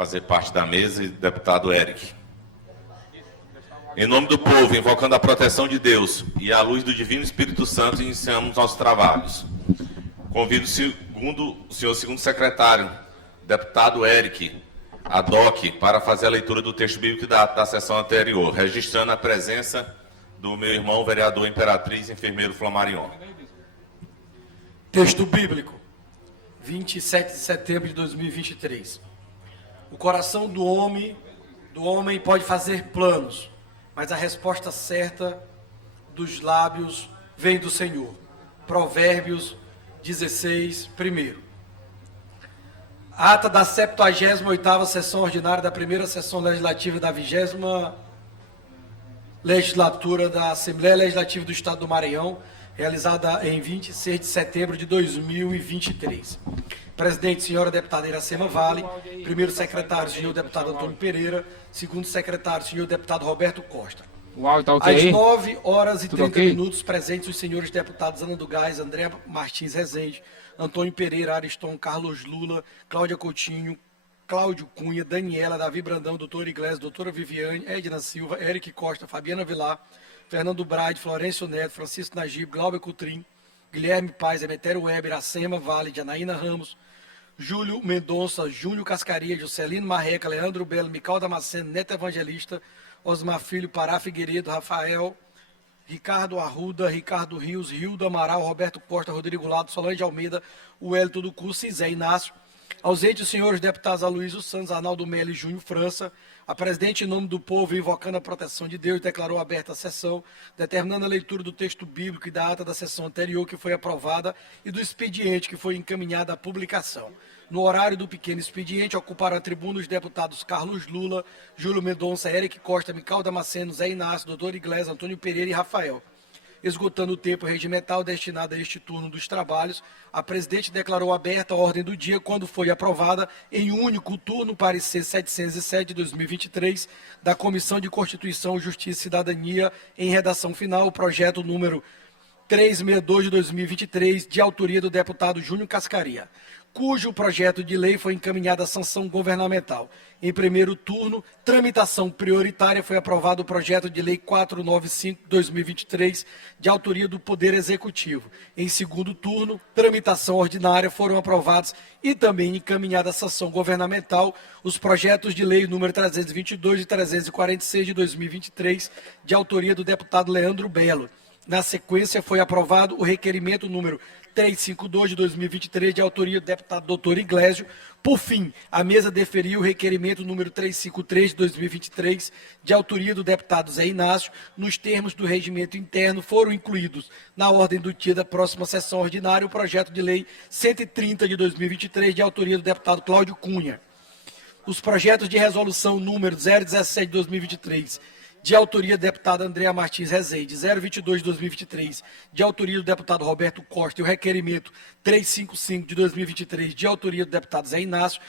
Fazer parte da mesa e deputado Eric. Em nome do povo, invocando a proteção de Deus e a luz do Divino Espírito Santo, iniciamos nossos trabalhos. Convido o senhor segundo secretário, deputado Eric Adoc, para fazer a leitura do texto bíblico da sessão anterior, registrando a presença do meu irmão, vereador Imperatriz, enfermeiro Flamarion. Texto bíblico, 27 de setembro de 2023. O coração do homem pode fazer planos, mas a resposta certa dos lábios vem do Senhor. Provérbios 16, 1. Ata da 78ª sessão ordinária da primeira sessão legislativa da 20ª legislatura da Assembleia Legislativa do Estado do Maranhão, realizada em 26 de setembro de 2023. Presidente, senhora deputada Iracema Vale. Primeiro secretário, senhor deputado Antônio Pereira. Segundo secretário, senhor deputado Roberto Costa. O áudio tá ok? Às 9 horas e 30 okay? minutos, presentes os senhores deputados Ana do Gás, André Martins Rezende, Antônio Pereira, Ariston, Carlos Lula, Cláudia Coutinho, Cláudio Cunha, Daniela, Davi Brandão, doutor Iglesias, doutora Viviane, Edna Silva, Eric Costa, Fabiana Vilar, Fernando Brade, Florencio Neto, Francisco Najib, Glauber Coutrin, Guilherme Paz, Emetério Weber, Iracema Vale, Janaína Ramos, Júlio Mendonça, Júnior Cascaria, Juscelino Marreca, Leandro Belo, Mical Damasceno, Neto Evangelista, Osmar Filho, Pará Figueiredo, Rafael, Ricardo Arruda, Ricardo Rios, Hildo Amaral, Roberto Costa, Rodrigo Lado, Solange Almeida, Wellington do Curso e Zé Inácio. Ausente os senhores deputados Aloysio Santos, Arnaldo Melo e Júnior França. A presidente, em nome do povo, invocando a proteção de Deus, declarou aberta a sessão, determinando a leitura do texto bíblico e da ata da sessão anterior, que foi aprovada, e do expediente, que foi encaminhado à publicação. No horário do pequeno expediente, ocuparam a tribuna os deputados Carlos Lula, Júlio Mendonça, Eric Costa, Mical Damasceno, Zé Inácio, doutor Iglesias, Antônio Pereira e Rafael. Esgotando o tempo regimental destinado a este turno dos trabalhos, a presidente declarou aberta a ordem do dia quando foi aprovada em único turno parecer 707 de 2023 da Comissão de Constituição, Justiça e Cidadania, em redação final, o projeto número 362 de 2023, de autoria do deputado Júnior Cascaria, cujo projeto de lei foi encaminhado à sanção governamental. Em primeiro turno, tramitação prioritária, foi aprovado o projeto de lei 495 de 2023, de autoria do Poder Executivo. Em segundo turno, tramitação ordinária, foram aprovados e também encaminhada à sanção governamental os projetos de lei número 322 e 346 de 2023, de autoria do deputado Leandro Belo. Na sequência, foi aprovado o requerimento número 352 de 2023, de autoria do deputado doutor Iglesias. Por fim, a mesa deferiu o requerimento número 353 de 2023, de autoria do deputado Zé Inácio. Nos termos do regimento interno, foram incluídos na ordem do dia da próxima sessão ordinária o projeto de lei 130 de 2023, de autoria do deputado Cláudio Cunha. Os projetos de resolução número 017 de 2023, de autoria do deputado André Martins Rezende, 022 de 2023, de autoria do deputado Roberto Costa, e o requerimento 355 de 2023, de autoria do deputado Zé Inácio.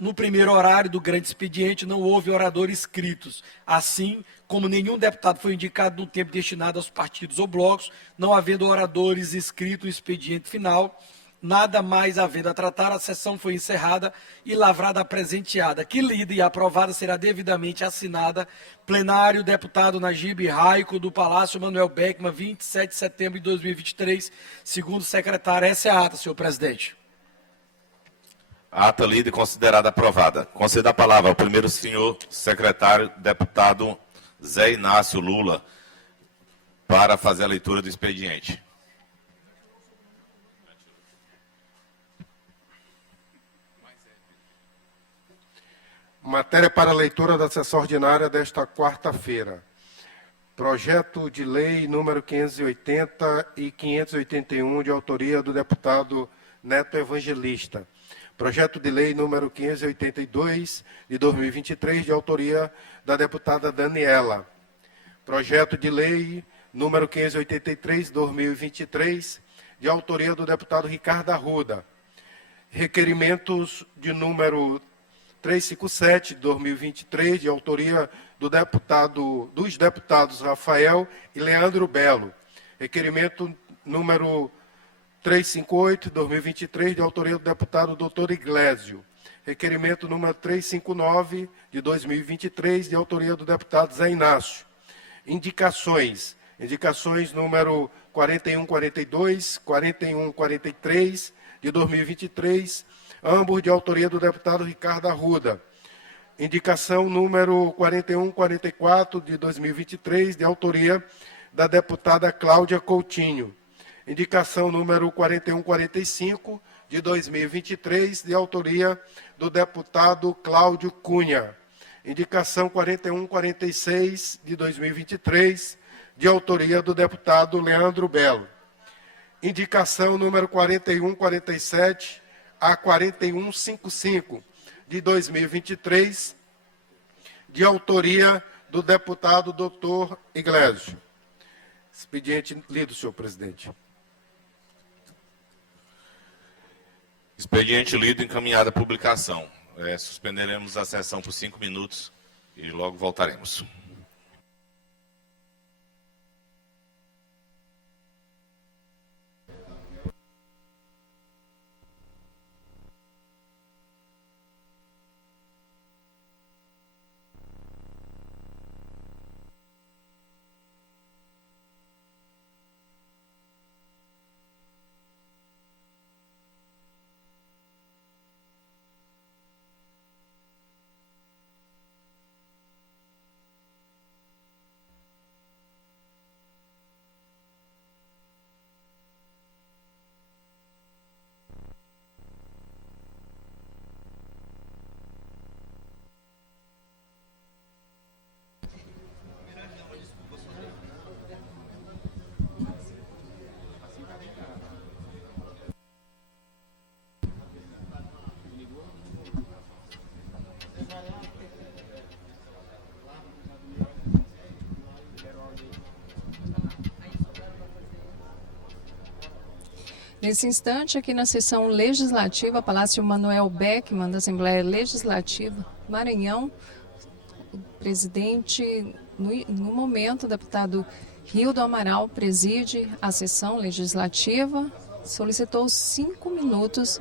No primeiro horário do grande expediente, não houve oradores inscritos, assim como nenhum deputado foi indicado no tempo destinado aos partidos ou blocos, não havendo oradores inscritos no expediente final. Nada mais havendo a tratar, a sessão foi encerrada e lavrada a presenteada, que lida e aprovada será devidamente assinada. Plenário, deputado Najib Raico, do Palácio Manuel Beckman, 27 de setembro de 2023, segundo secretário. Essa é a ata, senhor presidente. A ata lida e considerada aprovada. Conceda a palavra ao primeiro senhor secretário, deputado Zé Inácio Lula, para fazer a leitura do expediente. Matéria para leitura da sessão ordinária desta quarta-feira. Projeto de lei número 580 e 581, de autoria do deputado Neto Evangelista. Projeto de lei número 582, de 2023, de autoria da deputada Daniela. Projeto de lei número 583, de 2023, de autoria do deputado Ricardo Arruda. Requerimentos de número 357, de 2023, de autoria dos deputados Rafael e Leandro Belo. Requerimento número 358, de 2023, de autoria do deputado doutor Iglesias. Requerimento número 359, de 2023, de autoria do deputado Zé Inácio. Indicações. Indicações número 4142, 4143, de 2023, ambos de autoria do deputado Ricardo Arruda. Indicação número 4144, de 2023, de autoria da deputada Cláudia Coutinho. Indicação número 4145, de 2023, de autoria do deputado Cláudio Cunha. Indicação 4146, de 2023, de autoria do deputado Leandro Belo. Indicação número 4147 a 4155, de 2023, de autoria do deputado Dr. Iglesias. Expediente lido, senhor presidente. Expediente lido, encaminhada à publicação. Suspenderemos a sessão por 5 minutos e logo voltaremos. Nesse instante, aqui na sessão legislativa, Palácio Manuel Beckmann, da Assembleia Legislativa Maranhão, o presidente, no momento, o deputado Rildo Amaral, preside a sessão legislativa, solicitou 5 minutos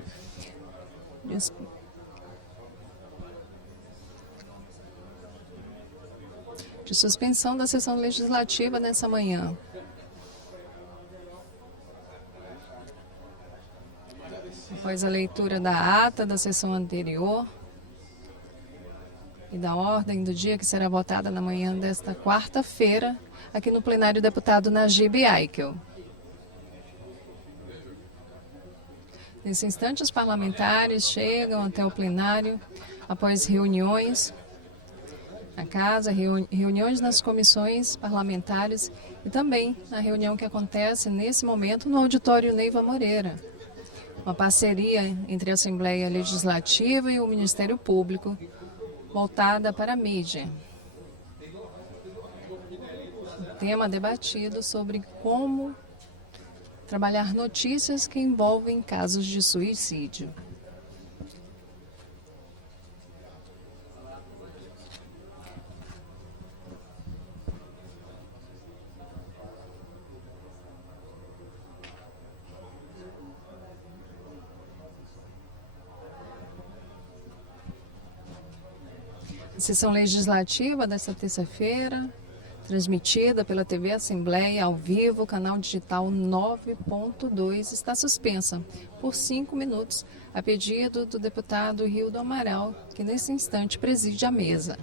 de suspensão da sessão legislativa nessa manhã. Após a leitura da ata da sessão anterior e da ordem do dia que será votada na manhã desta quarta-feira, aqui no plenário, o deputado Najib Aikel. Nesse instante, os parlamentares chegam até o plenário após reuniões na casa, reuniões nas comissões parlamentares e também na reunião que acontece nesse momento no auditório Neiva Moreira. Uma parceria entre a Assembleia Legislativa e o Ministério Público, voltada para a mídia. O tema debatido sobre como trabalhar notícias que envolvem casos de suicídio. A sessão legislativa desta terça-feira, transmitida pela TV Assembleia ao vivo, canal digital 9.2, está suspensa por 5 minutos, a pedido do deputado Rildo Amaral, que nesse instante preside a mesa.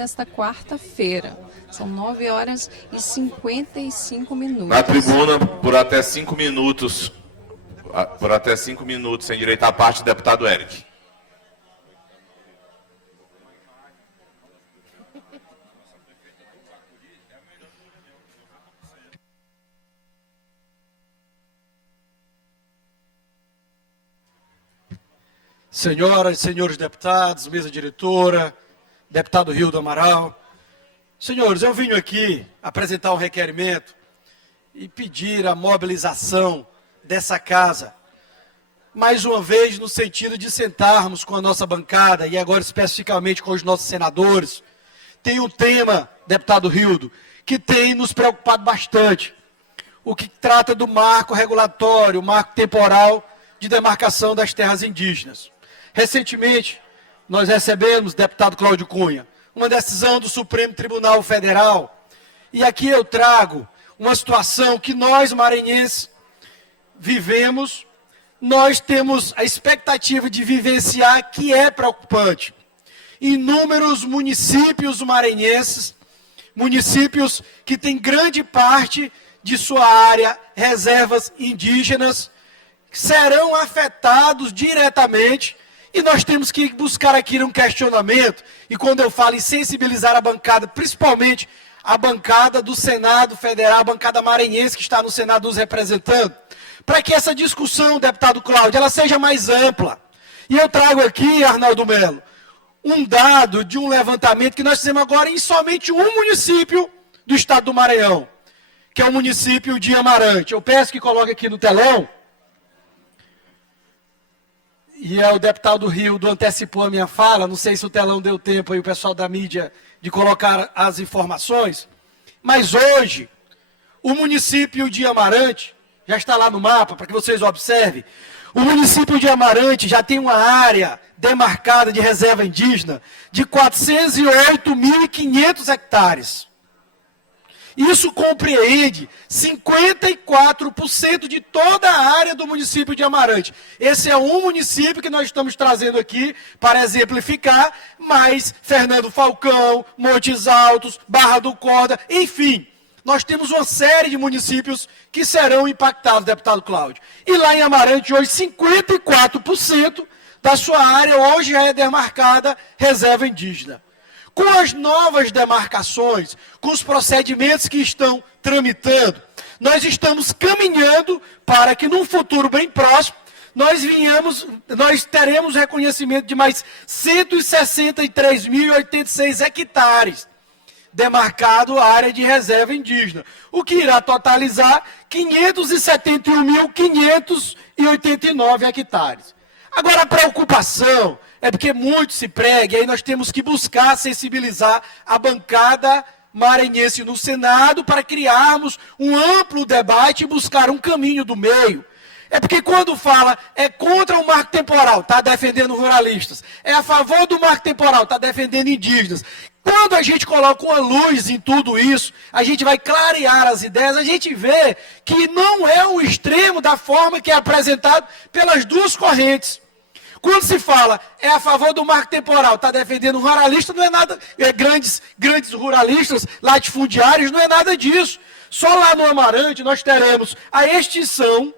desta quarta-feira. São 9 horas e 55 minutos. Na tribuna, por até 5 minutos. Por até 5 minutos, sem direito à parte, deputado Eric. Senhoras e senhores deputados, mesa diretora, deputado Rildo Amaral. Senhores, eu vim aqui apresentar um requerimento e pedir a mobilização dessa casa, mais uma vez no sentido de sentarmos com a nossa bancada, e agora especificamente com os nossos senadores. Tem um tema, deputado Rildo, que tem nos preocupado bastante, o que trata do marco regulatório, o marco temporal de demarcação das terras indígenas. Recentemente, nós recebemos, deputado Cláudio Cunha, uma decisão do Supremo Tribunal Federal, e aqui eu trago uma situação que nós, maranhenses, vivemos, nós temos a expectativa de vivenciar, que é preocupante. Inúmeros municípios maranhenses, municípios que têm grande parte de sua área reservas indígenas, serão afetados diretamente, e nós temos que buscar aqui um questionamento, e quando eu falo em sensibilizar a bancada, principalmente a bancada do Senado Federal, a bancada maranhense que está no Senado nos representando, para que essa discussão, deputado Cláudio, ela seja mais ampla. E eu trago aqui, Arnaldo Melo, um dado de um levantamento que nós fizemos agora em somente um município do estado do Maranhão, que é o município de Amarante. Eu peço que coloque aqui no telão. E o deputado Rildo antecipou a minha fala, não sei se o telão deu tempo aí, o pessoal da mídia, de colocar as informações, mas hoje, o município de Amarante, já está lá no mapa, para que vocês observem, o município de Amarante já tem uma área demarcada de reserva indígena de 408.500 hectares. Isso compreende 54% de toda a área do município de Amarante. Esse é um município que nós estamos trazendo aqui para exemplificar, mas Fernando Falcão, Montes Altos, Barra do Corda, enfim, nós temos uma série de municípios que serão impactados, deputado Cláudio. E lá em Amarante, hoje, 54% da sua área hoje é demarcada reserva indígena. Com as novas demarcações, com os procedimentos que estão tramitando, nós estamos caminhando para que, num futuro bem próximo, nós teremos reconhecimento de mais 163.086 hectares demarcado a área de reserva indígena, o que irá totalizar 571.589 hectares. Agora, a preocupação é porque muito se prega, e aí nós temos que buscar sensibilizar a bancada maranhense no Senado para criarmos um amplo debate e buscar um caminho do meio. É porque quando fala é contra o marco temporal, está defendendo ruralistas, é a favor do marco temporal, está defendendo indígenas. Quando a gente coloca uma luz em tudo isso, a gente vai clarear as ideias, a gente vê que não é o extremo da forma que é apresentado pelas duas correntes. Quando se fala é a favor do marco temporal, está defendendo o ruralista, não é nada, grandes ruralistas, latifundiários, não é nada disso. Só lá no Amarante nós teremos a extinção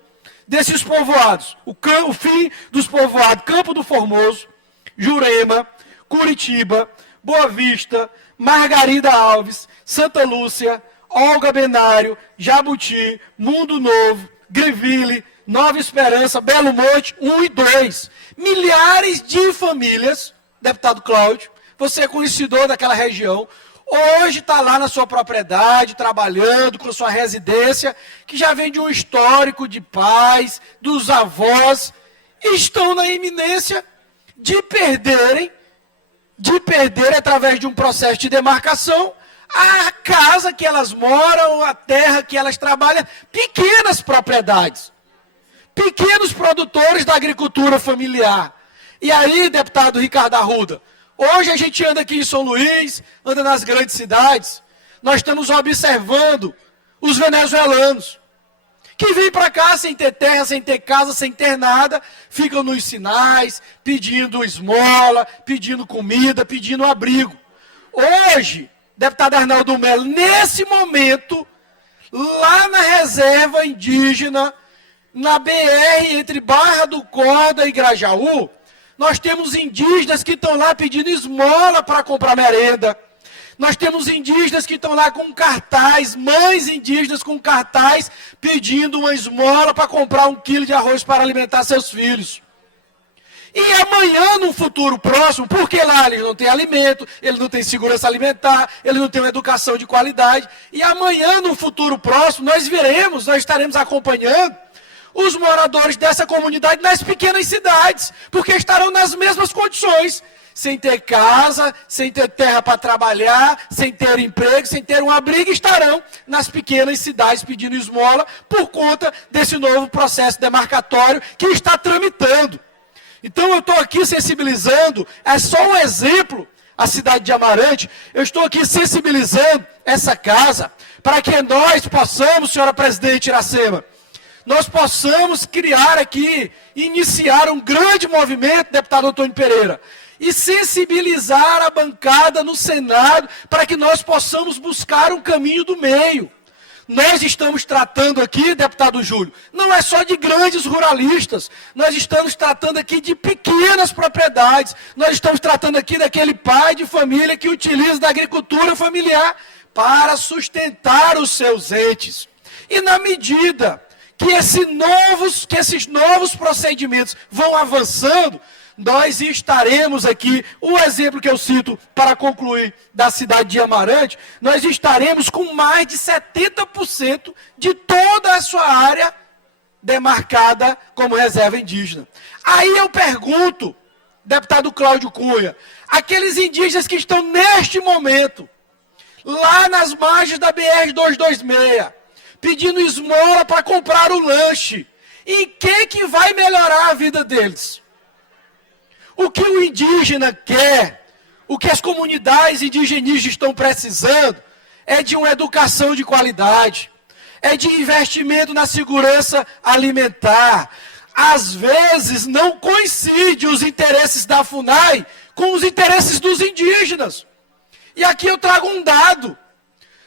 desses povoados, o fim dos povoados Campo do Formoso, Jurema, Curitiba, Boa Vista, Margarida Alves, Santa Lúcia, Olga Benário, Jabuti, Mundo Novo, Greville, Nova Esperança, Belo Monte, 1 e 2. Milhares de famílias, deputado Cláudio, você é conhecedor daquela região, hoje está lá na sua propriedade, trabalhando com a sua residência, que já vem de um histórico de pais, dos avós, e estão na iminência de perderem através de um processo de demarcação, a casa que elas moram, a terra que elas trabalham, pequenas propriedades. Pequenos produtores da agricultura familiar. E aí, deputado Ricardo Arruda, hoje a gente anda aqui em São Luís, anda nas grandes cidades, nós estamos observando os venezuelanos, que vêm para cá sem ter terra, sem ter casa, sem ter nada, ficam nos sinais, pedindo esmola, pedindo comida, pedindo abrigo. Hoje, deputado Arnaldo Melo, nesse momento, lá na reserva indígena, na BR entre Barra do Corda e Grajaú, nós temos indígenas que estão lá pedindo esmola para comprar merenda. Nós temos indígenas que estão lá com cartaz, mães indígenas com cartaz, pedindo uma esmola para comprar 1 quilo de arroz para alimentar seus filhos. E amanhã, no futuro próximo, porque lá eles não têm alimento, eles não têm segurança alimentar, eles não têm uma educação de qualidade, e amanhã, no futuro próximo, nós estaremos acompanhando os moradores dessa comunidade nas pequenas cidades, porque estarão nas mesmas condições, sem ter casa, sem ter terra para trabalhar, sem ter emprego, sem ter um abrigo, estarão nas pequenas cidades pedindo esmola por conta desse novo processo demarcatório que está tramitando. Então eu estou aqui sensibilizando, é só um exemplo, a cidade de Amarante, eu estou aqui sensibilizando essa casa, para que nós possamos, senhora presidente Iracema, nós possamos criar aqui, iniciar um grande movimento, deputado Antônio Pereira, e sensibilizar a bancada no Senado para que nós possamos buscar um caminho do meio. Nós estamos tratando aqui, deputado Júlio, não é só de grandes ruralistas, nós estamos tratando aqui de pequenas propriedades, nós estamos tratando aqui daquele pai de família que utiliza da agricultura familiar para sustentar os seus entes. E na medida que esses novos procedimentos vão avançando, nós estaremos aqui, o exemplo que eu cito para concluir da cidade de Amarante, nós estaremos com mais de 70% de toda a sua área demarcada como reserva indígena. Aí eu pergunto, deputado Cláudio Cunha, aqueles indígenas que estão neste momento, lá nas margens da BR-226, pedindo esmola para comprar o lanche, em que vai melhorar a vida deles? O que o indígena quer, o que as comunidades indigenistas estão precisando, é de uma educação de qualidade, é de investimento na segurança alimentar. Às vezes não coincidem os interesses da FUNAI com os interesses dos indígenas. E aqui eu trago um dado.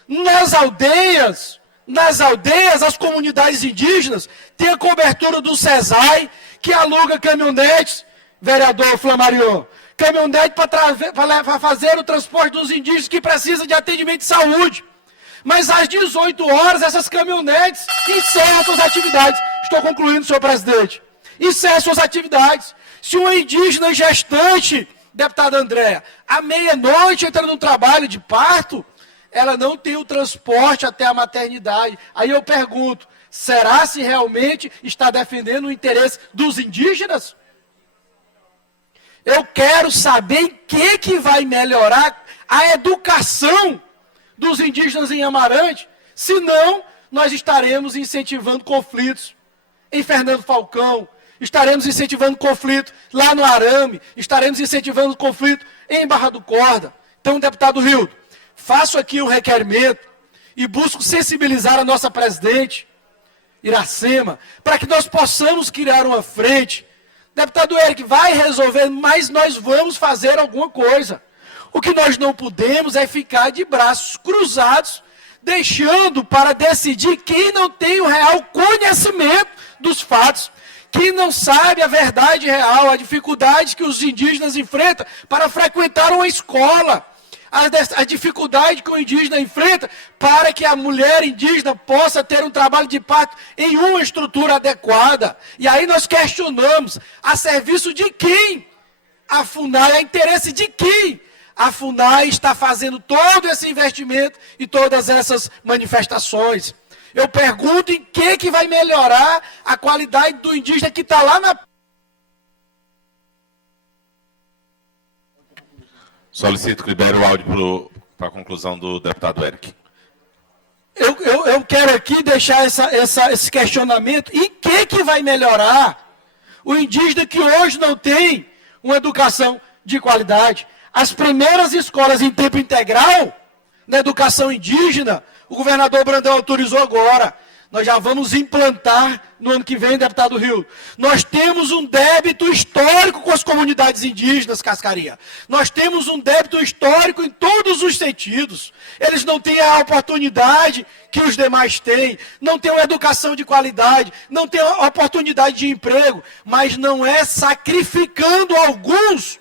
Nas aldeias, as comunidades indígenas têm a cobertura do SESAI, que aluga caminhonetes, vereador Flamarion, caminhonete para fazer o transporte dos indígenas que precisam de atendimento de saúde. Mas às 18 horas, essas caminhonetes encerram suas atividades. Estou concluindo, senhor presidente. Encerram suas atividades. Se uma indígena gestante, deputada Andréa, à meia-noite entra no trabalho de parto, ela não tem o transporte até a maternidade. Aí eu pergunto, será se realmente está defendendo o interesse dos indígenas? Eu quero saber em que vai melhorar a educação dos indígenas em Amarante, senão nós estaremos incentivando conflitos em Fernando Falcão, estaremos incentivando conflito lá no Arame, estaremos incentivando conflito em Barra do Corda. Então, deputado Rildo, faço aqui um requerimento e busco sensibilizar a nossa presidente, Iracema, para que nós possamos criar uma frente. Deputado Eric, vai resolver, mas nós vamos fazer alguma coisa. O que nós não podemos é ficar de braços cruzados, deixando para decidir quem não tem o real conhecimento dos fatos, quem não sabe a verdade real, a dificuldade que os indígenas enfrentam para frequentar uma escola, a dificuldade que o indígena enfrenta para que a mulher indígena possa ter um trabalho de parto em uma estrutura adequada. E aí nós questionamos, a serviço de quem a FUNAI, a interesse de quem a FUNAI está fazendo todo esse investimento e todas essas manifestações. Eu pergunto em que vai melhorar a qualidade do indígena que está lá na... Solicito que libere o áudio para a conclusão do deputado Eric. Eu quero aqui deixar esse questionamento. Em que vai melhorar o indígena que hoje não tem uma educação de qualidade? As primeiras escolas em tempo integral, na educação indígena, o governador Brandão autorizou agora. Nós já vamos implantar no ano que vem, deputado Rio. Nós temos um débito histórico com as comunidades indígenas, Cascaria. Nós temos um débito histórico em todos os sentidos. Eles não têm a oportunidade que os demais têm, não têm uma educação de qualidade, não têm a oportunidade de emprego, mas não é sacrificando alguns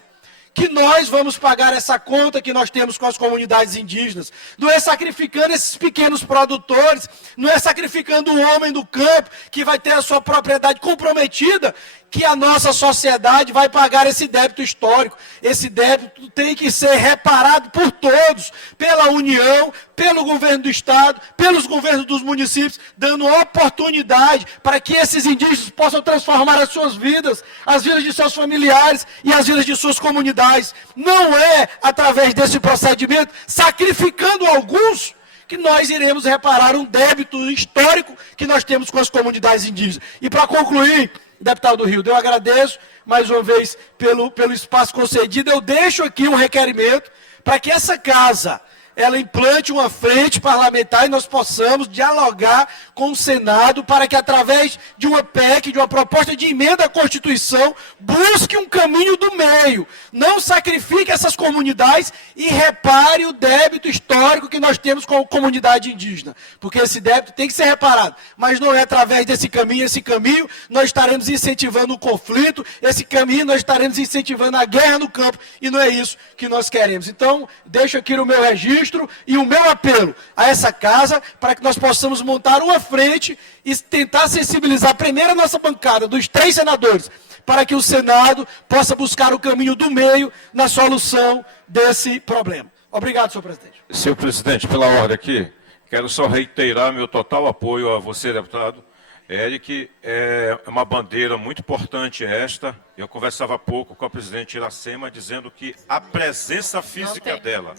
que nós vamos pagar essa conta que nós temos com as comunidades indígenas. Não é sacrificando esses pequenos produtores, não é sacrificando o homem do campo que vai ter a sua propriedade comprometida, que a nossa sociedade vai pagar esse débito histórico. Esse débito tem que ser reparado por todos, pela União, pelo governo do Estado, pelos governos dos municípios, dando oportunidade para que esses indígenas possam transformar as suas vidas, as vidas de seus familiares e as vidas de suas comunidades. Não é através desse procedimento, sacrificando alguns, que nós iremos reparar um débito histórico que nós temos com as comunidades indígenas. E para concluir, deputado Rio, eu agradeço mais uma vez pelo espaço concedido. Eu deixo aqui um requerimento para que essa casa ela implante uma frente parlamentar e nós possamos dialogar com o Senado para que, através de uma PEC, de uma proposta de emenda à Constituição, busque um caminho do meio. Não sacrifique essas comunidades e repare o débito histórico que nós temos com a comunidade indígena. Porque esse débito tem que ser reparado. Mas não é através desse caminho. Esse caminho nós estaremos incentivando o conflito, esse caminho nós estaremos incentivando a guerra no campo. E não é isso que nós queremos. Então, deixo aqui no meu registro e o meu apelo a essa casa para que nós possamos montar uma frente e tentar sensibilizar primeiro a nossa bancada dos 3 senadores para que o Senado possa buscar o caminho do meio na solução desse problema. Obrigado, senhor presidente. Senhor presidente, pela ordem aqui, quero só reiterar meu total apoio a você, deputado Eric. É uma bandeira muito importante esta. Eu conversava há pouco com a presidente Iracema dizendo que a presença física dela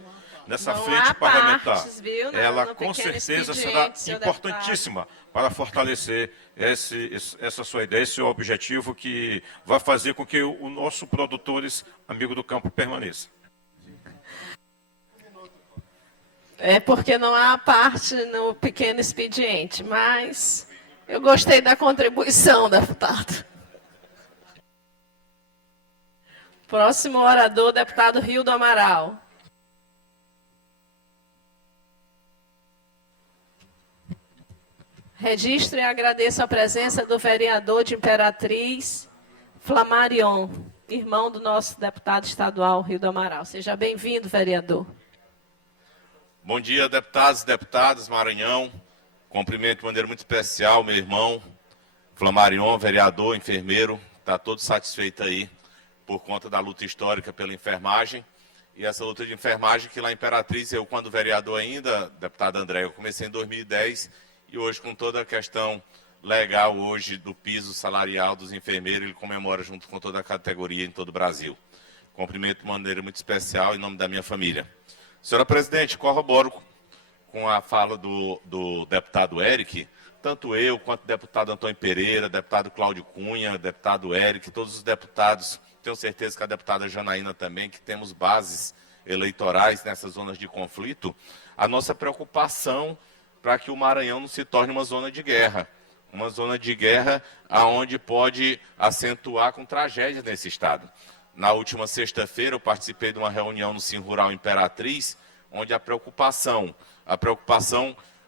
nessa frente parlamentar, ela com certeza será importantíssima para fortalecer essa sua ideia, esse seu objetivo que vai fazer com que o nosso produtores, amigo do campo, permaneça. É porque não há parte no pequeno expediente, mas eu gostei da contribuição, deputado. Próximo orador, deputado Rio do Amaral. Registro e agradeço a presença do vereador de Imperatriz, Flamarion, irmão do nosso deputado estadual Rio do Amaral. Seja bem-vindo, vereador. Bom dia, deputados e deputadas, Maranhão. Cumprimento de maneira muito especial meu irmão, Flamarion, vereador, enfermeiro. Está todo satisfeito aí por conta da luta histórica pela enfermagem. E essa luta de enfermagem que lá em Imperatriz, eu quando vereador ainda, deputado André, eu comecei em 2010 e hoje com toda a questão legal hoje do piso salarial dos enfermeiros, ele comemora junto com toda a categoria em todo o Brasil. Cumprimento de maneira muito especial em nome da minha família. Senhora presidente, corroboro com a fala do deputado Eric, tanto eu quanto o deputado Antônio Pereira, deputado Cláudio Cunha, deputado Eric, todos os deputados, tenho certeza que a deputada Janaína também, que temos bases eleitorais nessas zonas de conflito, a nossa preocupação para que o Maranhão não se torne uma zona de guerra onde pode acentuar com tragédias nesse estado. Na última sexta-feira eu participei de uma reunião no Sim Rural Imperatriz, onde a preocupação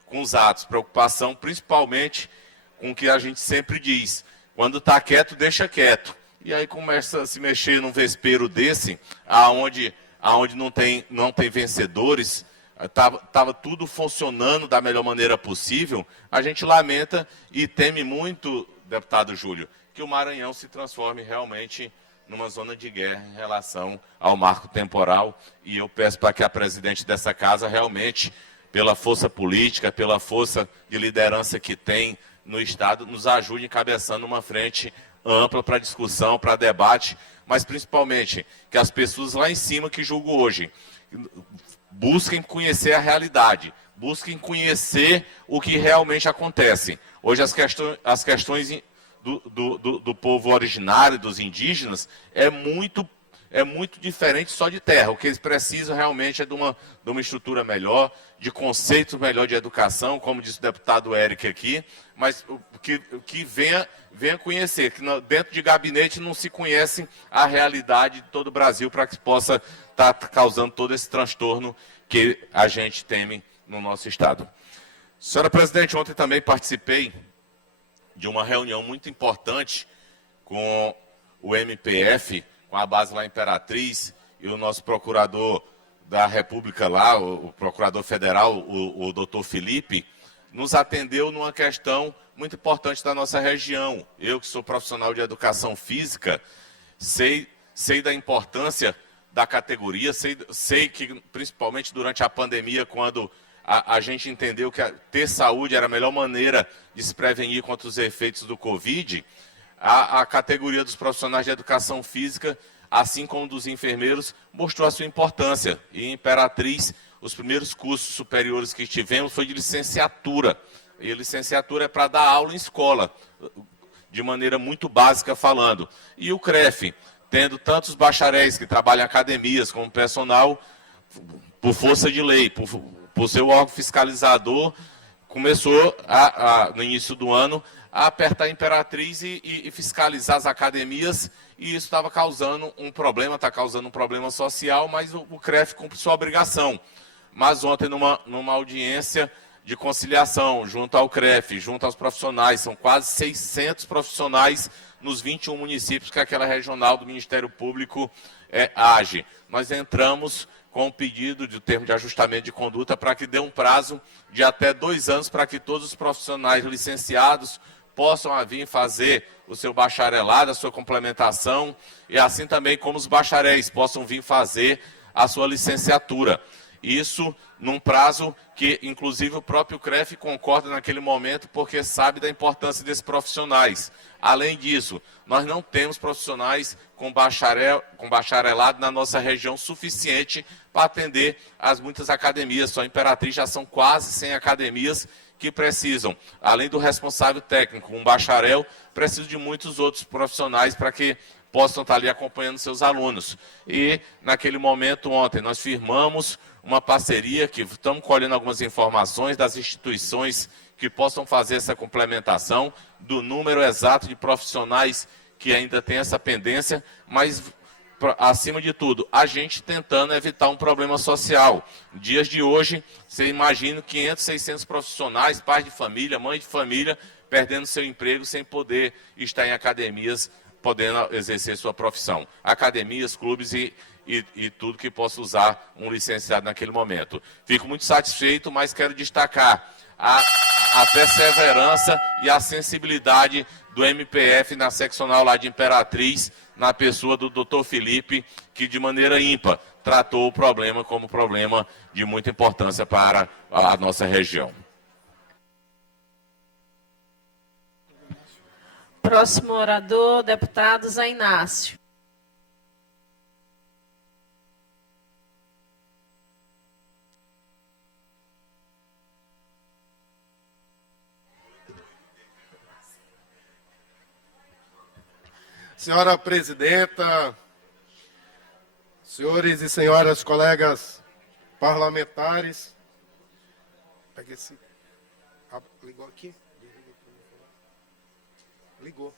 com os atos, preocupação principalmente com o que a gente sempre diz, quando está quieto, deixa quieto. E aí começa a se mexer num vespeiro desse, aonde não tem vencedores, estava tudo funcionando da melhor maneira possível, a gente lamenta e teme muito, deputado Júlio, que o Maranhão se transforme realmente numa zona de guerra em relação ao marco temporal. E eu peço para que a presidente dessa casa realmente, pela força política, pela força de liderança que tem no Estado, nos ajude encabeçando uma frente ampla para discussão, para debate, mas principalmente que as pessoas lá em cima que julgam hoje busquem conhecer a realidade, busquem conhecer o que realmente acontece. Hoje as questões do povo originário, dos indígenas, é muito diferente só de terra. O que eles precisam realmente é de uma estrutura melhor, de conceitos melhor de educação, como disse o deputado Eric aqui, mas que venha conhecer, que dentro de gabinete não se conhece a realidade de todo o Brasil para que possa estar causando todo esse transtorno que a gente teme no nosso Estado. Senhora Presidente, ontem também participei de uma reunião muito importante com o MPF, com a base lá Imperatriz, e o nosso procurador da República lá, o procurador federal, o doutor Felipe, nos atendeu numa questão muito importante da nossa região. Eu, que sou profissional de educação física, sei da importância da categoria, sei que, principalmente durante a pandemia, quando a gente entendeu que ter saúde era a melhor maneira de se prevenir contra os efeitos do Covid, a categoria dos profissionais de educação física, assim como dos enfermeiros, mostrou a sua importância. E em Imperatriz, os primeiros cursos superiores que tivemos foi de licenciatura. E licenciatura é para dar aula em escola, de maneira muito básica falando. E o CREF, tendo tantos bacharéis que trabalham em academias como personal, por força de lei, por seu órgão fiscalizador, começou, no início do ano, a apertar a Imperatriz e fiscalizar as academias, e isso estava causando um problema, está causando um problema social, mas o CREF cumpre sua obrigação. Mas ontem, numa audiência de conciliação, junto ao CREF, junto aos profissionais, são quase 600 profissionais nos 21 municípios que aquela regional do Ministério Público age. Nós entramos com um pedido de termo de ajustamento de conduta para que dê um prazo de até 2 anos para que todos os profissionais licenciados possam vir fazer o seu bacharelado, a sua complementação, e assim também como os bacharéis possam vir fazer a sua licenciatura. Isso num prazo que, inclusive, o próprio CREF concorda naquele momento, porque sabe da importância desses profissionais. Além disso, nós não temos profissionais com bacharelado na nossa região suficiente para atender as muitas academias. Só em Imperatriz já são quase 100 academias que precisam, além do responsável técnico, um bacharel, precisam de muitos outros profissionais para que possam estar ali acompanhando seus alunos. E, naquele momento, ontem, nós firmamos uma parceria, que estamos colhendo algumas informações das instituições que possam fazer essa complementação do número exato de profissionais que ainda tem essa pendência, mas, acima de tudo, a gente tentando evitar um problema social. Dias de hoje, você imagina 500, 600 profissionais, pais de família, mães de família, perdendo seu emprego sem poder estar em academias, podendo exercer sua profissão. Academias, clubes e tudo que possa usar um licenciado naquele momento. Fico muito satisfeito, mas quero destacar a perseverança e a sensibilidade do MPF na seccional lá de Imperatriz, na pessoa do Dr. Felipe, que de maneira ímpar tratou o problema como problema de muita importância para a nossa região. Próximo orador, deputado Zé Inácio. Senhora Presidenta, senhores e senhoras colegas parlamentares, pega esse. Ligou aqui? Ligou.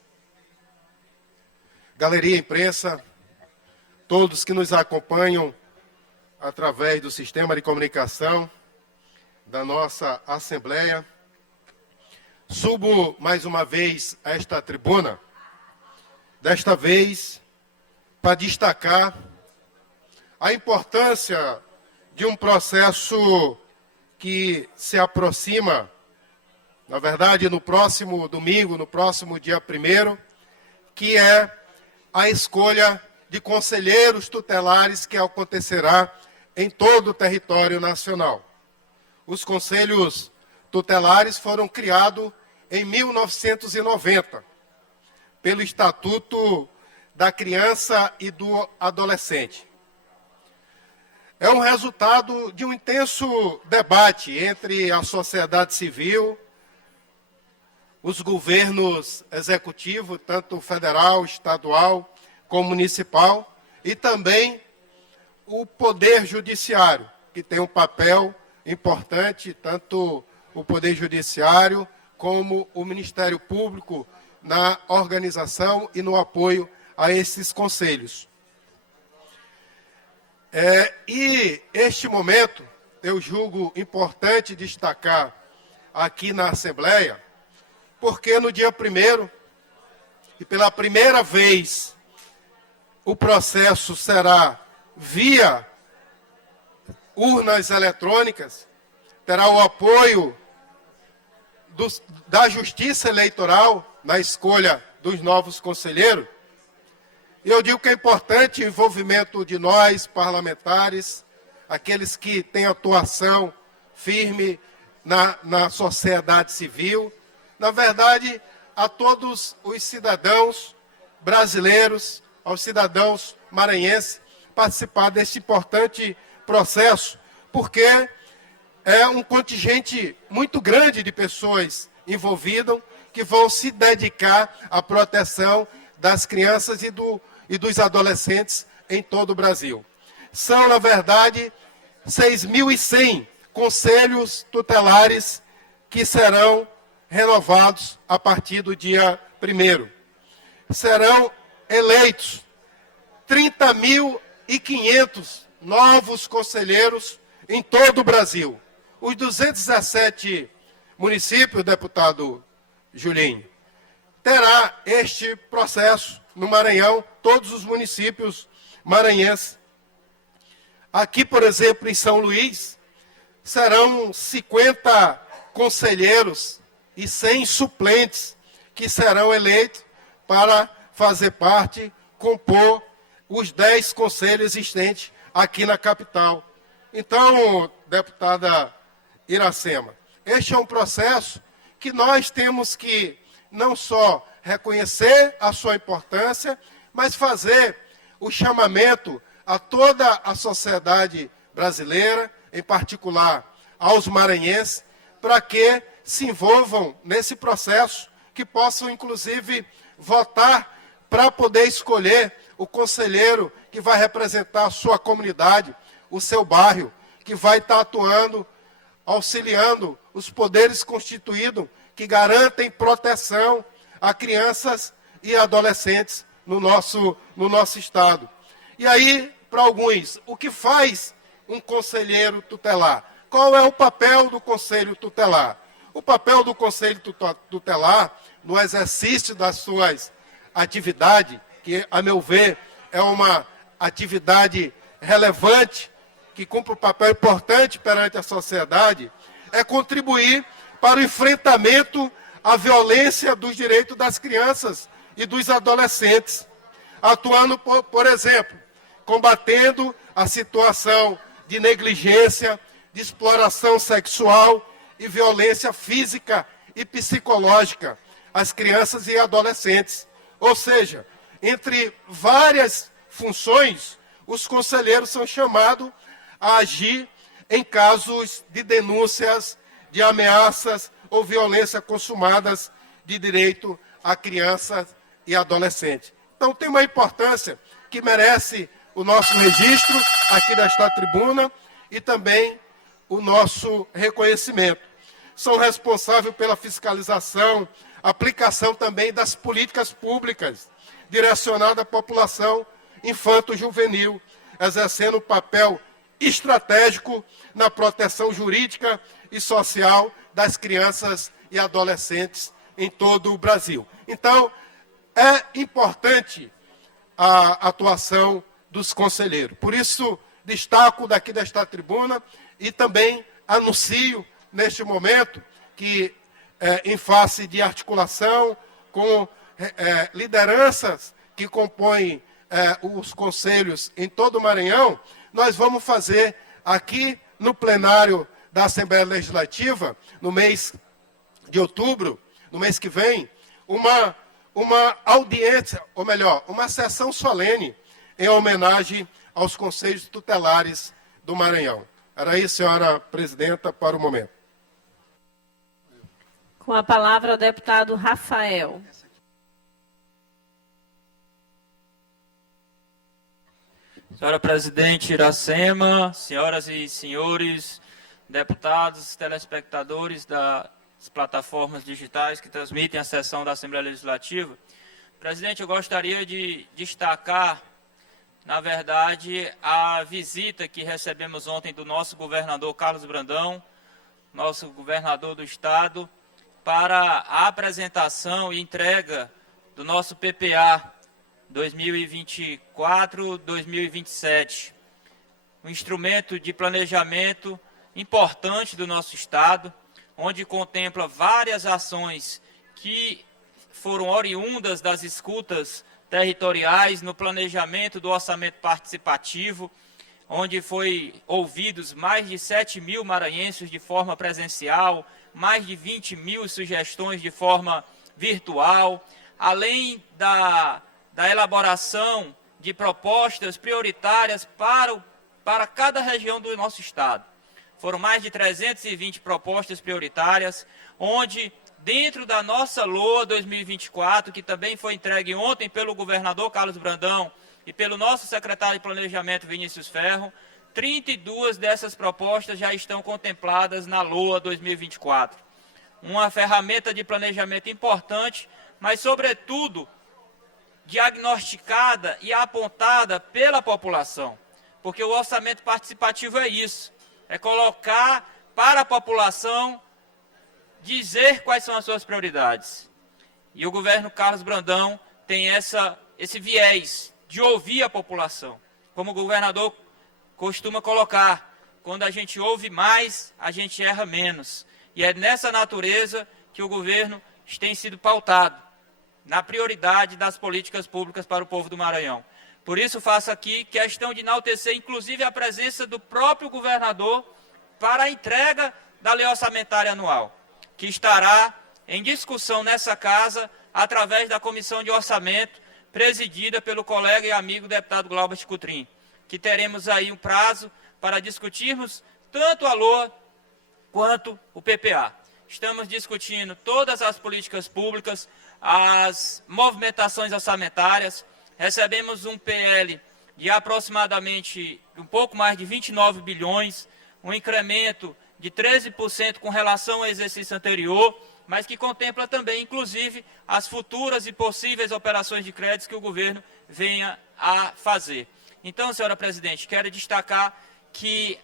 Galeria imprensa, todos que nos acompanham através do sistema de comunicação da nossa Assembleia, subo mais uma vez a esta tribuna, desta vez para destacar a importância de um processo que se aproxima, na verdade, no próximo domingo, no próximo dia 1º, que é a escolha de conselheiros tutelares que acontecerá em todo o território nacional. Os conselhos tutelares foram criados em 1990, pelo Estatuto da Criança e do Adolescente. É um resultado de um intenso debate entre a sociedade civil, os governos executivos, tanto federal, estadual, como municipal, e também o Poder Judiciário, que tem um papel importante, tanto o Poder Judiciário como o Ministério Público na organização e no apoio a esses conselhos. E este momento, eu julgo importante destacar aqui na Assembleia, porque no dia 1º, e pela primeira vez, o processo será via urnas eletrônicas, terá o apoio da Justiça Eleitoral na escolha dos novos conselheiros. E eu digo que é importante o envolvimento de nós, parlamentares, aqueles que têm atuação firme na sociedade civil, na verdade, a todos os cidadãos brasileiros, aos cidadãos maranhenses, participar deste importante processo, porque é um contingente muito grande de pessoas envolvidas que vão se dedicar à proteção das crianças e dos adolescentes em todo o Brasil. São, na verdade, 6.100 conselhos tutelares que serão renovados a partir do dia 1º. Serão eleitos 30.500 novos conselheiros em todo o Brasil. Os 217 municípios, deputado Julinho, terá este processo no Maranhão, todos os municípios maranhenses. Aqui, por exemplo, em São Luís, serão 50 conselheiros e 100 suplentes que serão eleitos para fazer parte, compor os 10 conselhos existentes aqui na capital. Então, deputada Iracema, este é um processo que nós temos que não só reconhecer a sua importância, mas fazer o chamamento a toda a sociedade brasileira, em particular aos maranhenses, para que se envolvam nesse processo, que possam, inclusive, votar para poder escolher o conselheiro que vai representar a sua comunidade, o seu bairro, que vai estar atuando, auxiliando os poderes constituídos que garantem proteção a crianças e adolescentes no nosso Estado. E aí, para alguns, o que faz um conselheiro tutelar? Qual é o papel do conselho tutelar? O papel do conselho tutelar, no exercício das suas atividades, que, a meu ver, é uma atividade relevante, que cumpre um papel importante perante a sociedade, é contribuir para o enfrentamento à violência dos direitos das crianças e dos adolescentes, atuando, por exemplo, combatendo a situação de negligência, de exploração sexual e violência física e psicológica às crianças e adolescentes. Ou seja, entre várias funções, os conselheiros são chamados a agir em casos de denúncias, de ameaças ou violência consumadas de direito a crianças e adolescentes. Então, tem uma importância que merece o nosso registro aqui desta tribuna e também o nosso reconhecimento. São responsáveis pela fiscalização, aplicação também das políticas públicas direcionadas à população infanto-juvenil, exercendo um papel estratégico na proteção jurídica e social das crianças e adolescentes em todo o Brasil. Então, é importante a atuação dos conselheiros. Por isso, destaco daqui desta tribuna e também anuncio neste momento que, em face de articulação com lideranças que compõem os conselhos em todo o Maranhão, nós vamos fazer aqui no plenário da Assembleia Legislativa, no mês de outubro, no mês que vem, uma audiência, ou melhor, uma sessão solene em homenagem aos conselhos tutelares do Maranhão. Era isso, senhora presidenta, para o momento. Com a palavra o deputado Rafael. Senhora presidente Iracema, senhoras e senhores deputados, telespectadores das plataformas digitais que transmitem a sessão da Assembleia Legislativa. Presidente, eu gostaria de destacar, na verdade, a visita que recebemos ontem do nosso governador Carlos Brandão, nosso governador do Estado, para a apresentação e entrega do nosso PPA 2024-2027, um instrumento de planejamento importante do nosso Estado, onde contempla várias ações que foram oriundas das escutas territoriais no planejamento do orçamento participativo, onde foi ouvidos mais de 7.000 maranhenses de forma presencial, mais de 20.000 sugestões de forma virtual, além da elaboração de propostas prioritárias para cada região do nosso Estado. Foram mais de 320 propostas prioritárias, onde, dentro da nossa LOA 2024, que também foi entregue ontem pelo governador Carlos Brandão e pelo nosso secretário de Planejamento, Vinícius Ferro, 32 dessas propostas já estão contempladas na LOA 2024. Uma ferramenta de planejamento importante, mas, sobretudo, diagnosticada e apontada pela população. Porque o orçamento participativo é isso, é colocar para a população dizer quais são as suas prioridades. E o governo Carlos Brandão tem esse viés de ouvir a população. Como o governador costuma colocar, quando a gente ouve mais, a gente erra menos. E é nessa natureza que o governo tem sido pautado, na prioridade das políticas públicas para o povo do Maranhão. Por isso, faço aqui questão de enaltecer, inclusive, a presença do próprio governador para a entrega da lei orçamentária anual, que estará em discussão nessa casa através da Comissão de Orçamento, presidida pelo colega e amigo deputado Glaubert Coutrin, que teremos aí um prazo para discutirmos tanto a LOA quanto o PPA. Estamos discutindo todas as políticas públicas, as movimentações orçamentárias. Recebemos um PL de aproximadamente um pouco mais de 29 bilhões, um incremento de 13% com relação ao exercício anterior, mas que contempla também, inclusive, as futuras e possíveis operações de créditos que o governo venha a fazer. Então, senhora presidente, quero destacar que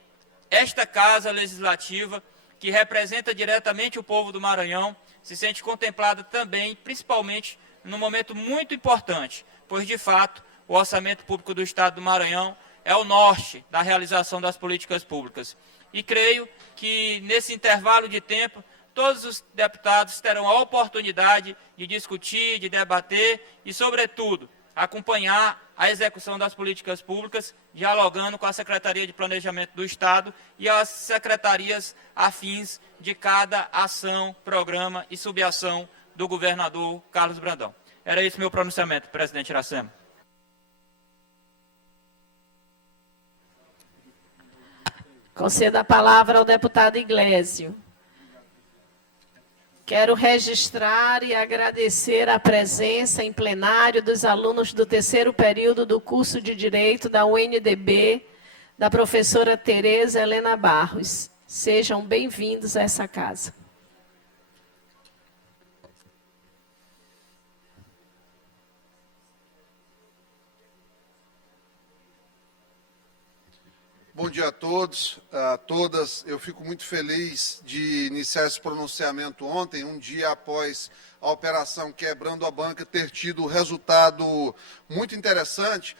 esta Casa Legislativa, que representa diretamente o povo do Maranhão, se sente contemplada também, principalmente, num momento muito importante, pois, de fato, o orçamento público do Estado do Maranhão é o norte da realização das políticas públicas. E creio que, nesse intervalo de tempo, todos os deputados terão a oportunidade de discutir, de debater e, sobretudo, acompanhar a execução das políticas públicas, dialogando com a Secretaria de Planejamento do Estado e as secretarias afins de cada ação, programa e subação do governador Carlos Brandão. Era esse meu pronunciamento, presidente Iracema. Concedo a palavra ao deputado Iglesio. Quero registrar e agradecer a presença em plenário dos alunos do terceiro período do curso de Direito da UNDB, da professora Tereza Helena Barros. Sejam bem-vindos a essa casa. Bom dia a todos, a todas. Eu fico muito feliz de iniciar esse pronunciamento ontem, um dia após a operação Quebrando a Banca ter tido resultado muito interessante.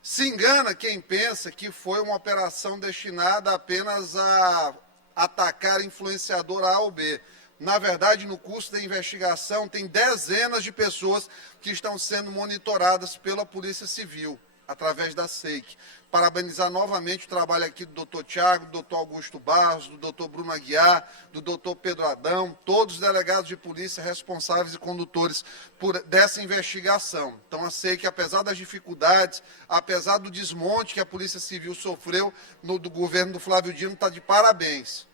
Se engana quem pensa que foi uma operação destinada apenas a atacar influenciador A ou B. Na verdade, no curso da investigação, tem dezenas de pessoas que estão sendo monitoradas pela Polícia Civil, através da SEIC. Parabenizar novamente o trabalho aqui do doutor Tiago, do doutor Augusto Barros, do doutor Bruno Aguiar, do doutor Pedro Adão, todos os delegados de polícia responsáveis e condutores dessa investigação. Então, a SEIC, apesar das dificuldades, apesar do desmonte que a Polícia Civil sofreu do governo do Flávio Dino, está de parabéns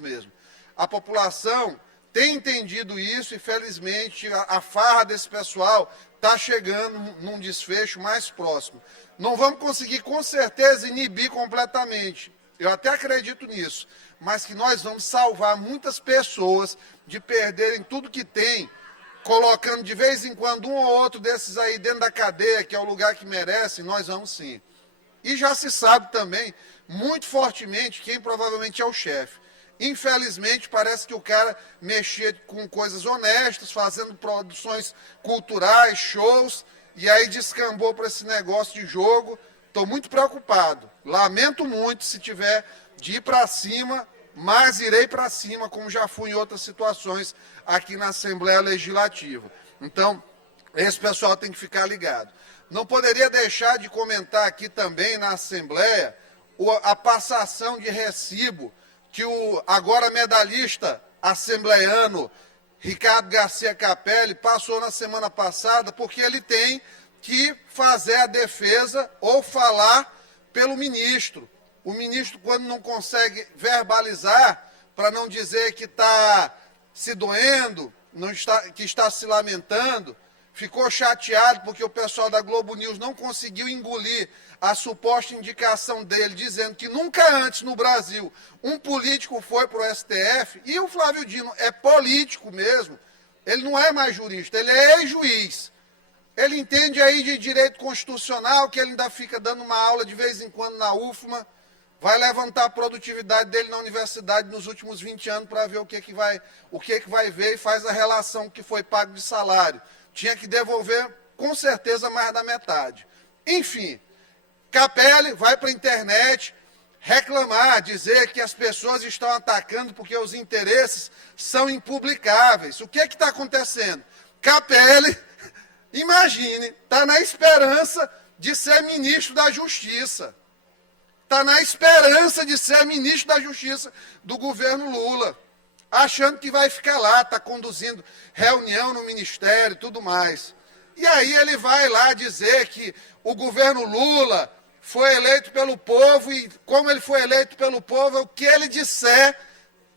mesmo. A população tem entendido isso e, felizmente, a farra desse pessoal está chegando num desfecho mais próximo. Não vamos conseguir, com certeza, inibir completamente eu até acredito nisso, mas que nós vamos salvar muitas pessoas de perderem tudo que tem, colocando de vez em quando um ou outro desses aí dentro da cadeia, que é o lugar que merecem, nós vamos sim. E já se sabe também, muito fortemente, quem provavelmente é o chefe. Infelizmente, parece que o cara mexia com coisas honestas, fazendo produções culturais, shows, e aí descambou para esse negócio de jogo. Estou muito preocupado. Lamento muito se tiver de ir para cima, mas irei para cima, como já fui em outras situações aqui na Assembleia Legislativa. Então, esse pessoal tem que ficar ligado. Não poderia deixar de comentar aqui também na Assembleia a passação de recibo que o agora medalhista assembleiano Ricardo Garcia Capelli passou na semana passada, porque ele tem que fazer a defesa ou falar pelo ministro. O ministro, quando não consegue verbalizar, para não dizer que está se doendo, que está se lamentando, ficou chateado porque o pessoal da Globo News não conseguiu engolir a suposta indicação dele, dizendo que nunca antes no Brasil um político foi para o STF, e o Flávio Dino é político mesmo, ele não é mais jurista, ele é ex-juiz. Ele entende aí de direito constitucional, que ele ainda fica dando uma aula de vez em quando na UFMA, vai levantar a produtividade dele na universidade nos últimos 20 anos para ver o que vai ver e faz a relação que foi pago de salário. Tinha que devolver, com certeza, mais da metade. Enfim, Capelli vai para a internet reclamar, dizer que as pessoas estão atacando porque os interesses são impublicáveis. O que está acontecendo? Capelli, imagine, está na esperança de ser ministro da Justiça. Está na esperança de ser ministro da Justiça do governo Lula, achando que vai ficar lá, está conduzindo reunião no ministério e tudo mais. E aí ele vai lá dizer que o governo Lula foi eleito pelo povo e, como ele foi eleito pelo povo, o que ele disser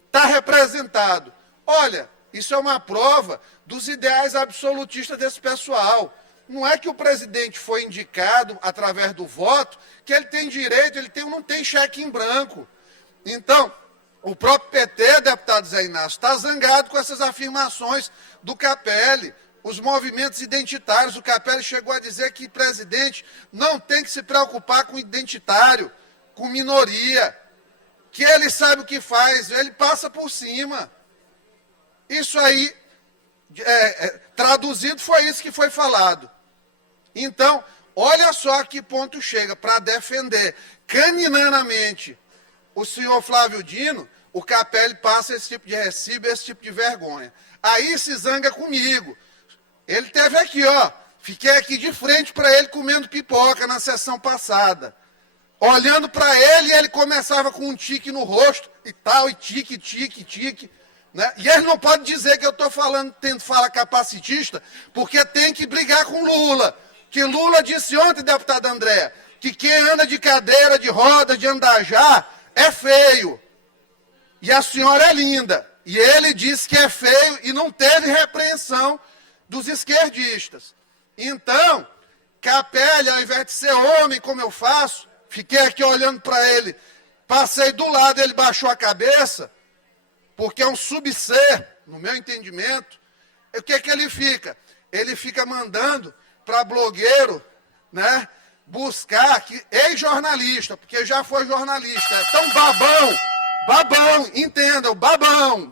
está representado. Olha, isso é uma prova dos ideais absolutistas desse pessoal. Não é que o presidente foi indicado através do voto, que ele tem direito, não tem cheque em branco. Então, o próprio PT, deputado Zé Inácio, está zangado com essas afirmações do Capelli. Os movimentos identitários, o Capelli chegou a dizer que presidente não tem que se preocupar com identitário, com minoria, que ele sabe o que faz, ele passa por cima. Isso aí, traduzido, foi isso que foi falado. Então, olha só a que ponto chega para defender caninanamente o senhor Flávio Dino, o Capelli passa esse tipo de recibo, esse tipo de vergonha. Aí se zanga comigo. Ele teve aqui, ó, fiquei aqui de frente para ele comendo pipoca na sessão passada. Olhando para ele, ele começava com um tique no rosto e tal, e tique. Né? E ele não pode dizer que eu estou tendo fala capacitista, porque tem que brigar com Lula. Que Lula disse ontem, deputado André, que quem anda de cadeira, de roda, de andajá, é feio. E a senhora é linda. E ele disse que é feio e não teve repreensão dos esquerdistas. Então, Capelli, ao invés de ser homem, como eu faço, fiquei aqui olhando para ele, passei do lado, ele baixou a cabeça, porque é um subser, no meu entendimento. O que ele fica? Ele fica mandando para blogueiro, né, buscar, ex-jornalista, porque já foi jornalista, é tão babão, entendam, babão,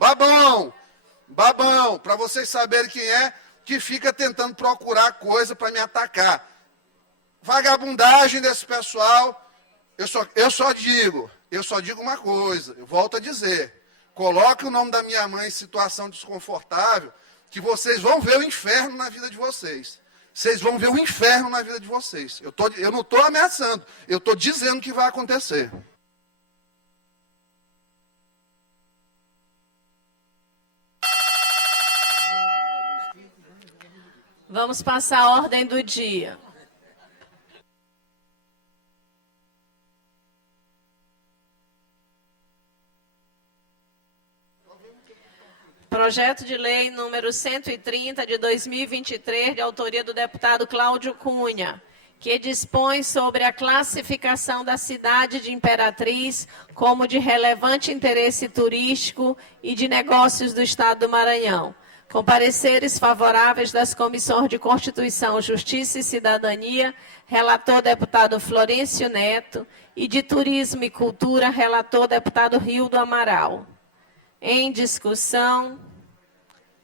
para vocês saberem quem é, que fica tentando procurar coisa para me atacar. Vagabundagem desse pessoal, eu só digo uma coisa, eu volto a dizer, coloque o nome da minha mãe em situação desconfortável, que vocês vão ver o inferno na vida de vocês. Vocês vão ver o inferno na vida de vocês. Eu não estou ameaçando, eu estou dizendo que vai acontecer. Vamos passar a ordem do dia. Projeto de lei número 130 de 2023, de autoria do deputado Cláudio Cunha, que dispõe sobre a classificação da cidade de Imperatriz como de relevante interesse turístico e de negócios do Estado do Maranhão. Com pareceres favoráveis das comissões de Constituição, Justiça e Cidadania, relator deputado Florencio Neto, e de Turismo e Cultura, relator deputado Rildo Amaral. Em discussão,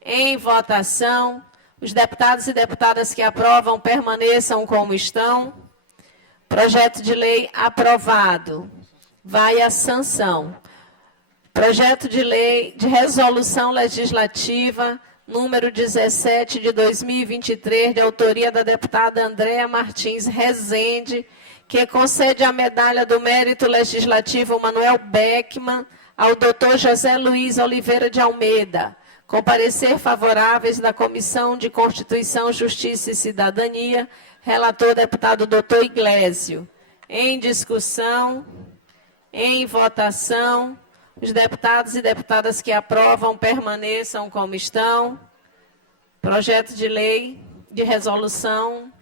em votação, os deputados e deputadas que aprovam permaneçam como estão. Projeto de lei aprovado. Vai à sanção. Projeto de lei de resolução legislativa número 17 de 2023, de autoria da deputada Andréa Martins Rezende, que concede a medalha do Mérito Legislativo Manuel Beckmann ao doutor José Luiz Oliveira de Almeida, com parecer favoráveis da Comissão de Constituição, Justiça e Cidadania, relator deputado doutor Iglesio. Em discussão, em votação, os deputados e deputadas que aprovam permaneçam como estão. Projeto de lei de resolução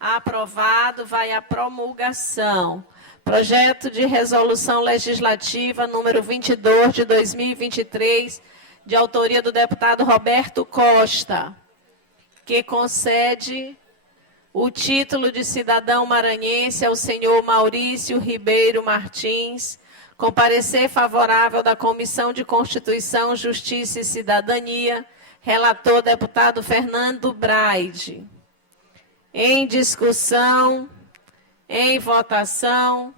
aprovado, vai à promulgação. Projeto de resolução legislativa número 22 de 2023, de autoria do deputado Roberto Costa, que concede o título de cidadão maranhense ao senhor Maurício Ribeiro Martins, com parecer favorável da Comissão de Constituição, Justiça e Cidadania, relator deputado Fernando Braide. Em discussão, em votação,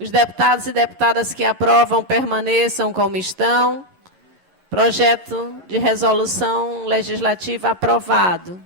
os deputados e deputadas que aprovam permaneçam como estão. Projeto de resolução legislativa aprovado.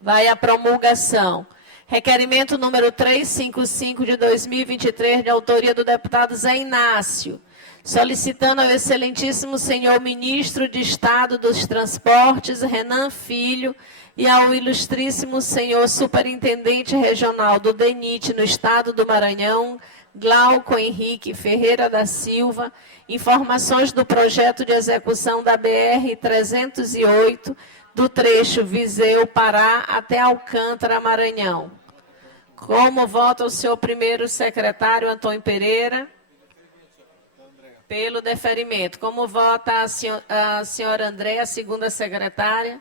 Vai à promulgação. Requerimento número 355 de 2023, de autoria do deputado Zé Inácio, solicitando ao excelentíssimo senhor ministro de Estado dos Transportes, Renan Filho, e ao ilustríssimo senhor superintendente regional do DENIT no Estado do Maranhão, Glauco Henrique Ferreira da Silva, informações do projeto de execução da BR-308, do trecho Viseu-Pará até Alcântara, Maranhão. Como vota o senhor primeiro secretário, Antônio Pereira? Pelo deferimento. Como vota a senhora Andréa, segunda secretária?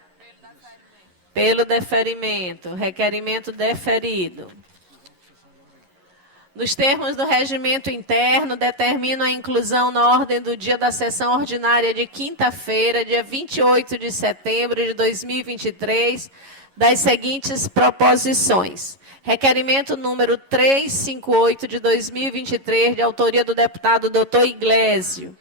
Pelo deferimento. Requerimento deferido. Nos termos do regimento interno, determino a inclusão na ordem do dia da sessão ordinária de quinta-feira, dia 28 de setembro de 2023, das seguintes proposições. Requerimento número 358 de 2023, de autoria do deputado doutor Iglesio.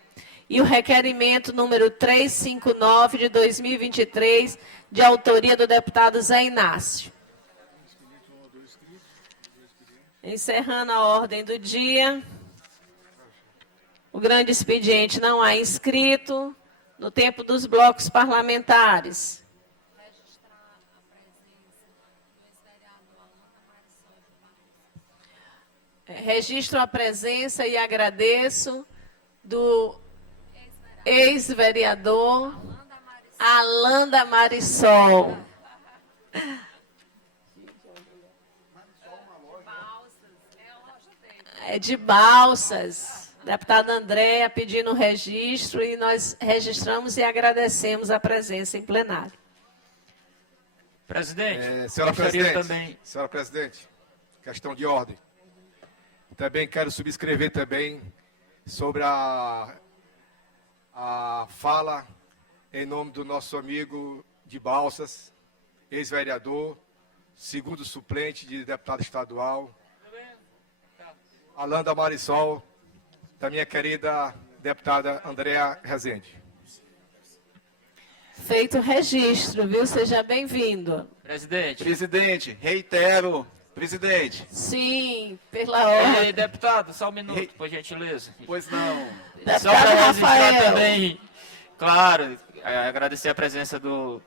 E o requerimento número 359 de 2023, de autoria do deputado Zé Inácio. Encerrando a ordem do dia, o grande expediente não há inscrito. No tempo dos blocos parlamentares. Registro a presença e agradeço do ex-vereador Alanda Marisol. É de Balsas, deputada Andréa pedindo o registro e nós registramos e agradecemos a presença em plenário. Presidente, Senhora Presidente, questão de ordem. Também quero subscrever também sobre a fala em nome do nosso amigo de Balsas, ex-vereador, segundo suplente de deputado estadual, Alanda Marisol, da minha querida deputada Andréa Rezende. Feito o registro, viu? Seja bem-vindo. Presidente, reitero. Presidente. Sim, pela ordem. Deputado, só um minuto, por gentileza. Pois não. Só para registrar também, claro, agradecer a presença do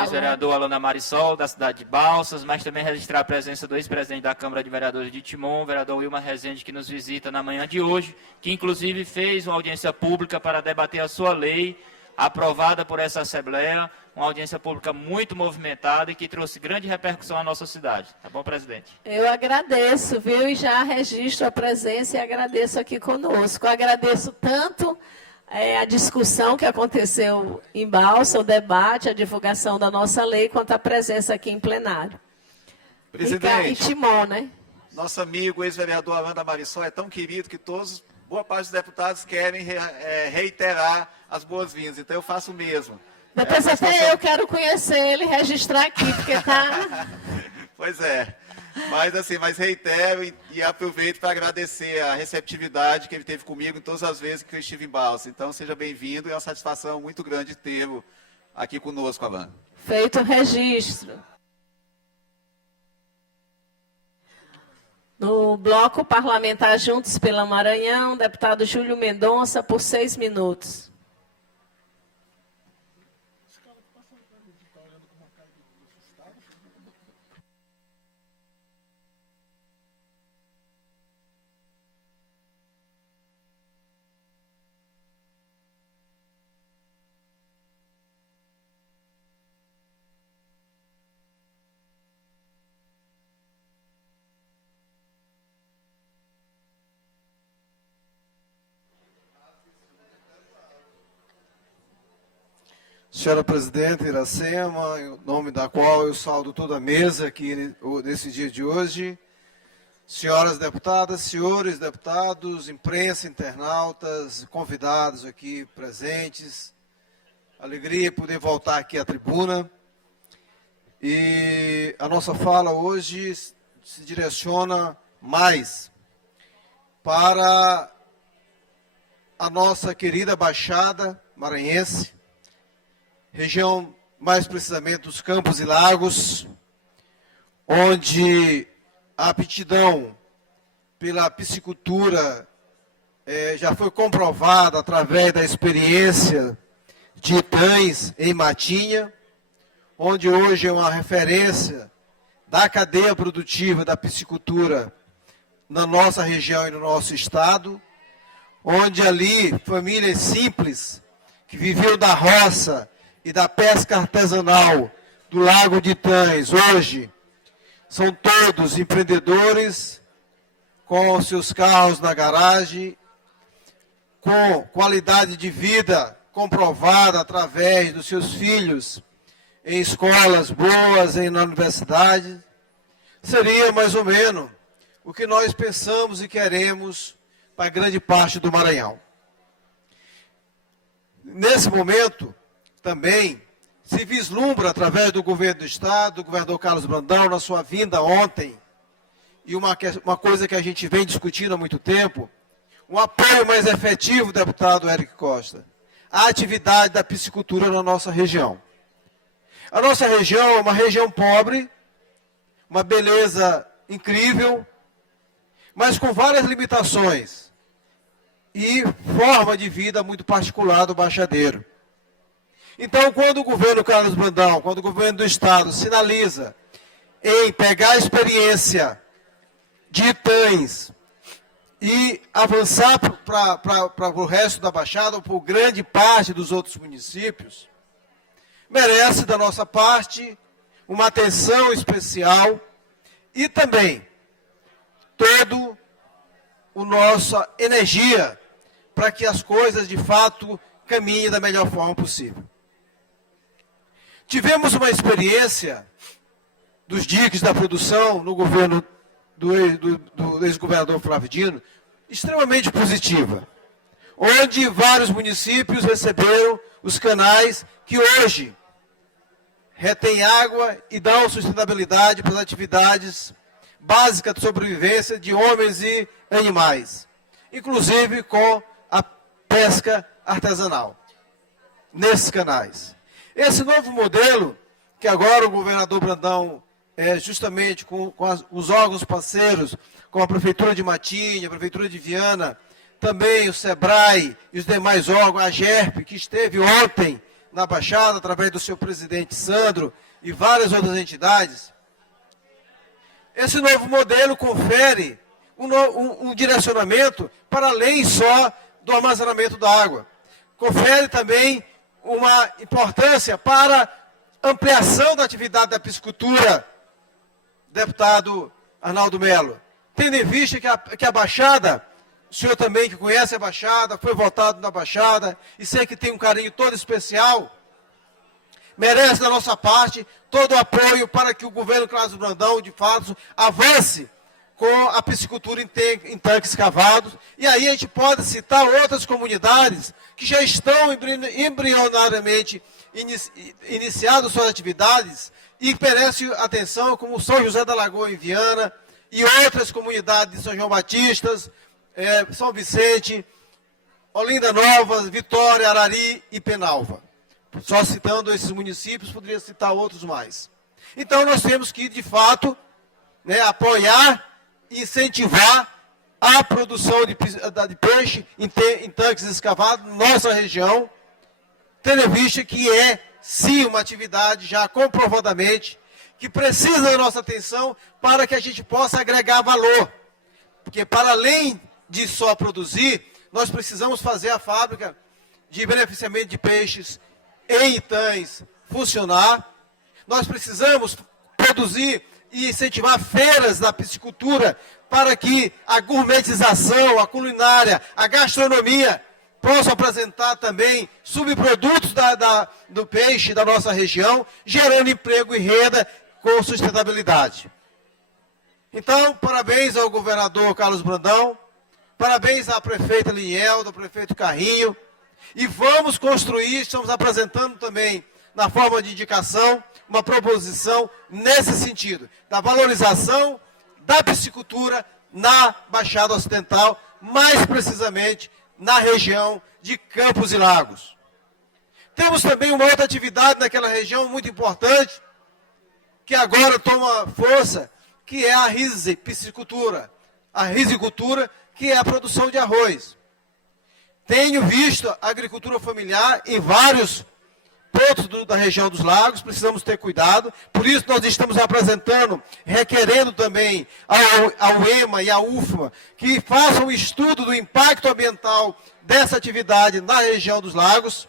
ex-vereador Alanda Marisol, da cidade de Balsas, mas também registrar a presença do ex-presidente da Câmara de Vereadores de Timon, vereador Wilmar Rezende, que nos visita na manhã de hoje, que inclusive fez uma audiência pública para debater a sua lei, aprovada por essa Assembleia, uma audiência pública muito movimentada e que trouxe grande repercussão à nossa cidade. Tá bom, presidente? Eu agradeço, viu? E já registro a presença e agradeço aqui conosco. Agradeço tanto a discussão que aconteceu em Balsa, o debate, a divulgação da nossa lei, quanto a presença aqui em plenário. Presidente, E Timon, né? nosso amigo, ex-vereador Amanda Marisol, é tão querido que boa parte dos deputados querem reiterar as boas-vindas. Então, eu faço o mesmo. Depois até eu quero conhecer ele e registrar aqui, porque tá... Pois é. Mas reitero e aproveito para agradecer a receptividade que ele teve comigo em todas as vezes que eu estive em Balsa. Então, seja bem-vindo e é uma satisfação muito grande tê-lo aqui conosco, Alan. Feito o registro. No bloco parlamentar Juntos pela Maranhão, deputado Júlio Mendonça, por 6 minutos. Senhora Presidente Iracema, em nome da qual eu saúdo toda a mesa aqui nesse dia de hoje, senhoras deputadas, senhores deputados, imprensa, internautas, convidados aqui presentes, alegria poder voltar aqui à tribuna. E a nossa fala hoje se direciona mais para a nossa querida Baixada Maranhense, região mais precisamente dos Campos e Lagos, onde a aptidão pela piscicultura já foi comprovada através da experiência de Itães em Matinha, onde hoje é uma referência da cadeia produtiva da piscicultura na nossa região e no nosso estado, onde ali famílias simples que viviam da roça e da pesca artesanal do Lago de Itães, hoje são todos empreendedores, com seus carros na garagem, com qualidade de vida comprovada através dos seus filhos em escolas boas, na universidade. Seria mais ou menos o que nós pensamos e queremos para grande parte do Maranhão. Nesse momento, também se vislumbra, através do governo do Estado, do governador Carlos Brandão, na sua vinda ontem, e uma coisa que a gente vem discutindo há muito tempo, um apoio mais efetivo, deputado Érico Costa, à atividade da piscicultura na nossa região. A nossa região é uma região pobre, uma beleza incrível, mas com várias limitações e forma de vida muito particular do baixadeiro. Então, quando o governo Carlos Brandão, quando o governo do Estado sinaliza em pegar a experiência de Itães e avançar para o resto da Baixada, ou por grande parte dos outros municípios, merece da nossa parte uma atenção especial e também toda a nossa energia para que as coisas de fato caminhem da melhor forma possível. Tivemos uma experiência dos diques da produção no governo do ex-governador Flávio Dino, extremamente positiva, onde vários municípios receberam os canais que hoje retêm água e dão sustentabilidade para as atividades básicas de sobrevivência de homens e animais, inclusive com a pesca artesanal nesses canais. Esse novo modelo, que agora o governador Brandão, justamente com os órgãos parceiros, com a Prefeitura de Matinha, a Prefeitura de Viana, também o SEBRAE e os demais órgãos, a GERP, que esteve ontem na Baixada, através do seu presidente Sandro e várias outras entidades. Esse novo modelo confere um direcionamento para além só do armazenamento da água. Confere também uma importância para ampliação da atividade da piscicultura, deputado Arnaldo Melo, tendo em vista que a Baixada, o senhor também que conhece a Baixada, foi votado na Baixada, e sei que tem um carinho todo especial, merece da nossa parte todo o apoio para que o governo Carlos Brandão, de fato, avance com a piscicultura em tanques cavados. E aí a gente pode citar outras comunidades que já estão embrionariamente iniciado suas atividades e merecem atenção, como São José da Lagoa em Viana e outras comunidades de São João Batista, São Vicente, Olinda Nova, Vitória, Arari e Penalva. Só citando esses municípios, poderia citar outros mais. Então nós temos que, de fato, apoiar e incentivar a produção de peixe em tanques escavados na nossa região, tendo em vista que é, sim, uma atividade já comprovadamente que precisa da nossa atenção para que a gente possa agregar valor. Porque, para além de só produzir, nós precisamos fazer a fábrica de beneficiamento de peixes em Itães funcionar. Nós precisamos produzir e incentivar feiras da piscicultura para que a gourmetização, a culinária, a gastronomia possam apresentar também subprodutos do peixe da nossa região, gerando emprego e renda com sustentabilidade. Então, parabéns ao governador Carlos Brandão, parabéns à prefeita Liniel, ao prefeito Carrinho, e vamos construir, estamos apresentando também, na forma de indicação, uma proposição nesse sentido, da valorização da piscicultura na Baixada Ocidental, mais precisamente na região de Campos e Lagos. Temos também uma outra atividade naquela região muito importante, que agora toma força, que é a rizicultura. A rizicultura, que é a produção de arroz. Tenho visto a agricultura familiar em vários pontos da região dos lagos, precisamos ter cuidado, por isso nós estamos apresentando, requerendo também ao EMA e à UFMA, que façam um estudo do impacto ambiental dessa atividade na região dos lagos,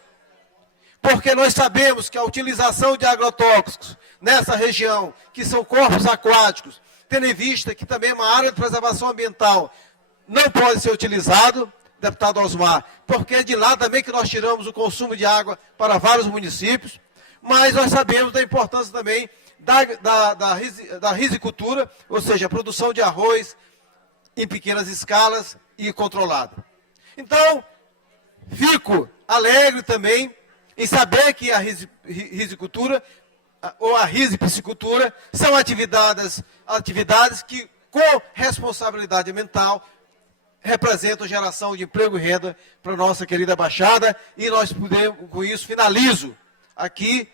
porque nós sabemos que a utilização de agrotóxicos nessa região, que são corpos aquáticos, tendo em vista que também é uma área de preservação ambiental, não pode ser utilizado, deputado Osmar, porque é de lá também que nós tiramos o consumo de água para vários municípios, mas nós sabemos da importância também da rizicultura, ou seja, a produção de arroz em pequenas escalas e controlada. Então, fico alegre também em saber que a rizicultura ou a rizipiscicultura são atividades que, com responsabilidade ambiental, representam geração de emprego e renda para a nossa querida Baixada, e nós podemos, com isso, finalizo aqui,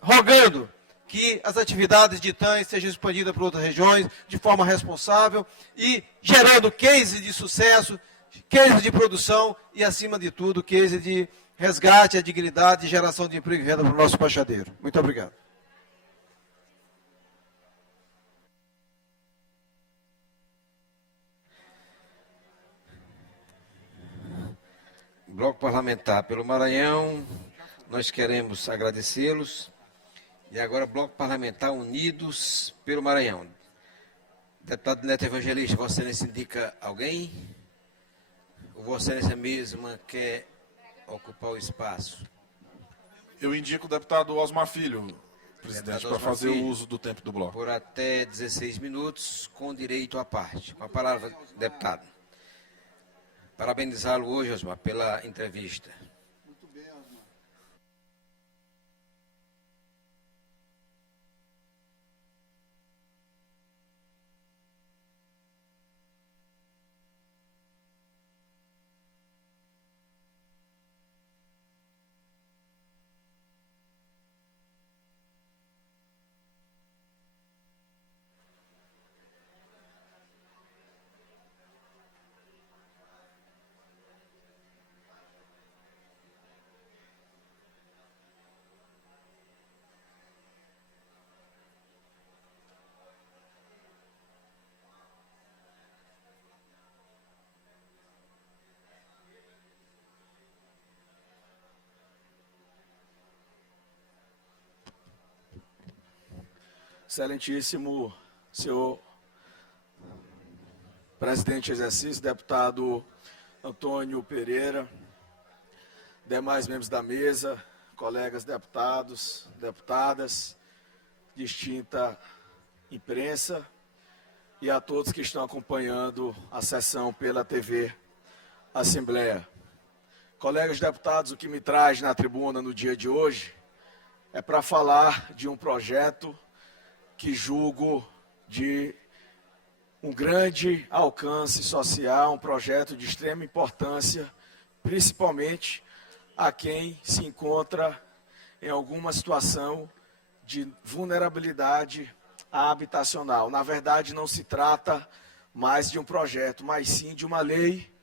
rogando que as atividades de Itães sejam expandidas para outras regiões de forma responsável e gerando case de sucesso, case de produção e, acima de tudo, case de resgate, a dignidade e geração de emprego e renda para o nosso baixadeiro. Muito obrigado. Bloco Parlamentar pelo Maranhão, nós queremos agradecê-los. E agora, Bloco Parlamentar Unidos pelo Maranhão. Deputado Neto Evangelista, Vossa Excelência indica alguém? Ou Vossa Excelência mesma quer ocupar o espaço? Eu indico o deputado Osmar Filho, presidente, para fazer o uso do tempo do bloco. Por até 16 minutos, com direito à parte. Com a palavra, deputado. Parabenizá-lo hoje, Osmar, pela entrevista. Muito bem, Osmar. Excelentíssimo senhor presidente em exercício, deputado Antônio Pereira, demais membros da mesa, colegas deputados, deputadas, distinta imprensa e a todos que estão acompanhando a sessão pela TV Assembleia. Colegas deputados, o que me traz na tribuna no dia de hoje é para falar de um projeto que julgo de um grande alcance social, um projeto de extrema importância, principalmente a quem se encontra em alguma situação de vulnerabilidade habitacional. Na verdade, não se trata mais de um projeto, mas sim de uma lei,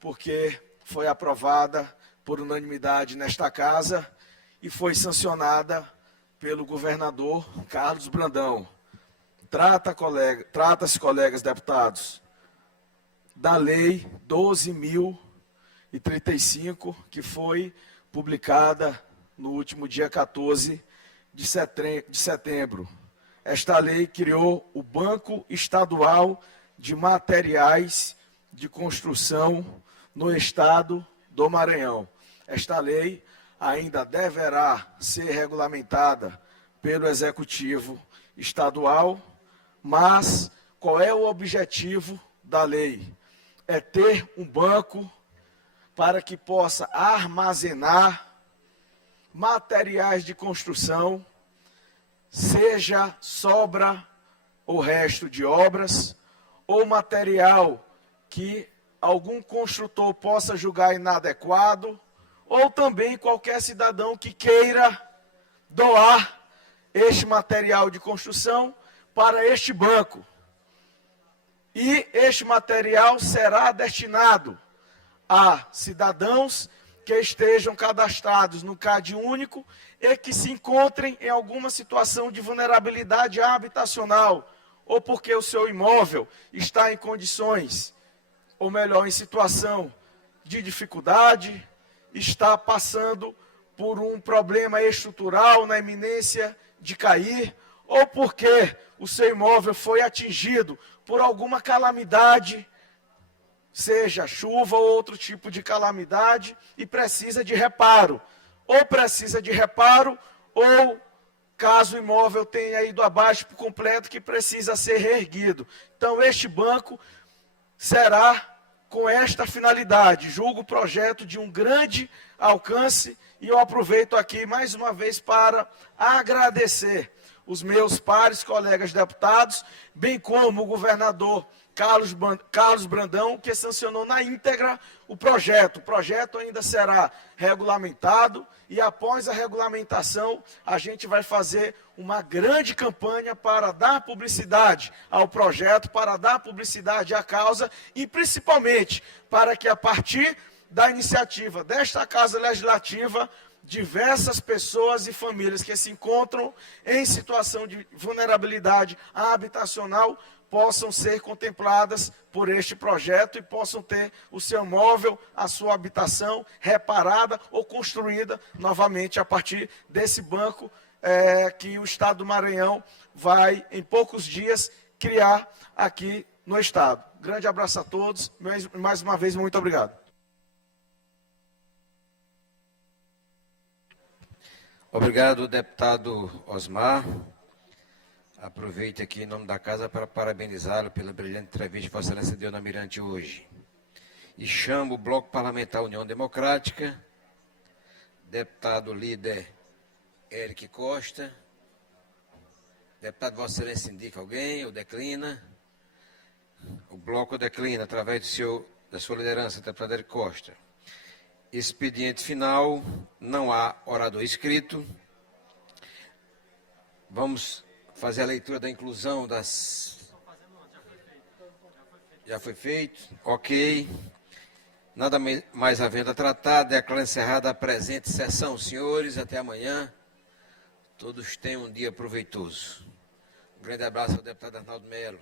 porque foi aprovada por unanimidade nesta casa e foi sancionada pelo governador Carlos Brandão. Trata-se, colegas deputados, da Lei 12.035, que foi publicada no último dia 14 de setembro. Esta lei criou o Banco Estadual de Materiais de Construção no Estado do Maranhão. Esta lei ainda deverá ser regulamentada pelo Executivo Estadual, mas qual é o objetivo da lei? É ter um banco para que possa armazenar materiais de construção, seja sobra ou resto de obras, ou material que algum construtor possa julgar inadequado, ou também qualquer cidadão que queira doar este material de construção para este banco. E este material será destinado a cidadãos que estejam cadastrados no CAD único e que se encontrem em alguma situação de vulnerabilidade habitacional, ou porque o seu imóvel está em condições, ou melhor, em situação de dificuldade, está passando por um problema estrutural na iminência de cair, ou porque o seu imóvel foi atingido por alguma calamidade, seja chuva ou outro tipo de calamidade, e precisa de reparo. Ou precisa de reparo, ou caso o imóvel tenha ido abaixo por completo, que precisa ser reerguido. Então, este banco será com esta finalidade. Julgo o projeto de um grande alcance e eu aproveito aqui mais uma vez para agradecer os meus pares, colegas deputados, bem como o governador Carlos Brandão, que sancionou na íntegra o projeto. O projeto ainda será regulamentado e após a regulamentação a gente vai fazer uma grande campanha para dar publicidade ao projeto, para dar publicidade à causa e principalmente para que a partir da iniciativa desta Casa Legislativa, diversas pessoas e famílias que se encontram em situação de vulnerabilidade habitacional possam ser contempladas por este projeto e possam ter o seu imóvel, a sua habitação reparada ou construída novamente a partir desse banco que o Estado do Maranhão vai, em poucos dias, criar aqui no Estado. Grande abraço a todos, mais uma vez, muito obrigado. Obrigado, deputado Osmar. Aproveito aqui em nome da casa para parabenizá-lo pela brilhante entrevista que Vossa Excelência deu na Mirante hoje. E chamo o Bloco Parlamentar União Democrática, deputado líder Eric Costa. Deputado Vossa Excelência indica alguém ou declina? O bloco declina através da sua liderança, deputado Eric Costa. Expediente final, não há orador inscrito. Vamos fazer a leitura da inclusão das... Já foi feito? Ok. Nada mais havendo a tratar, declaro encerrada a presente sessão. Senhores, até amanhã. Todos tenham um dia proveitoso. Um grande abraço ao deputado Arnaldo Melo.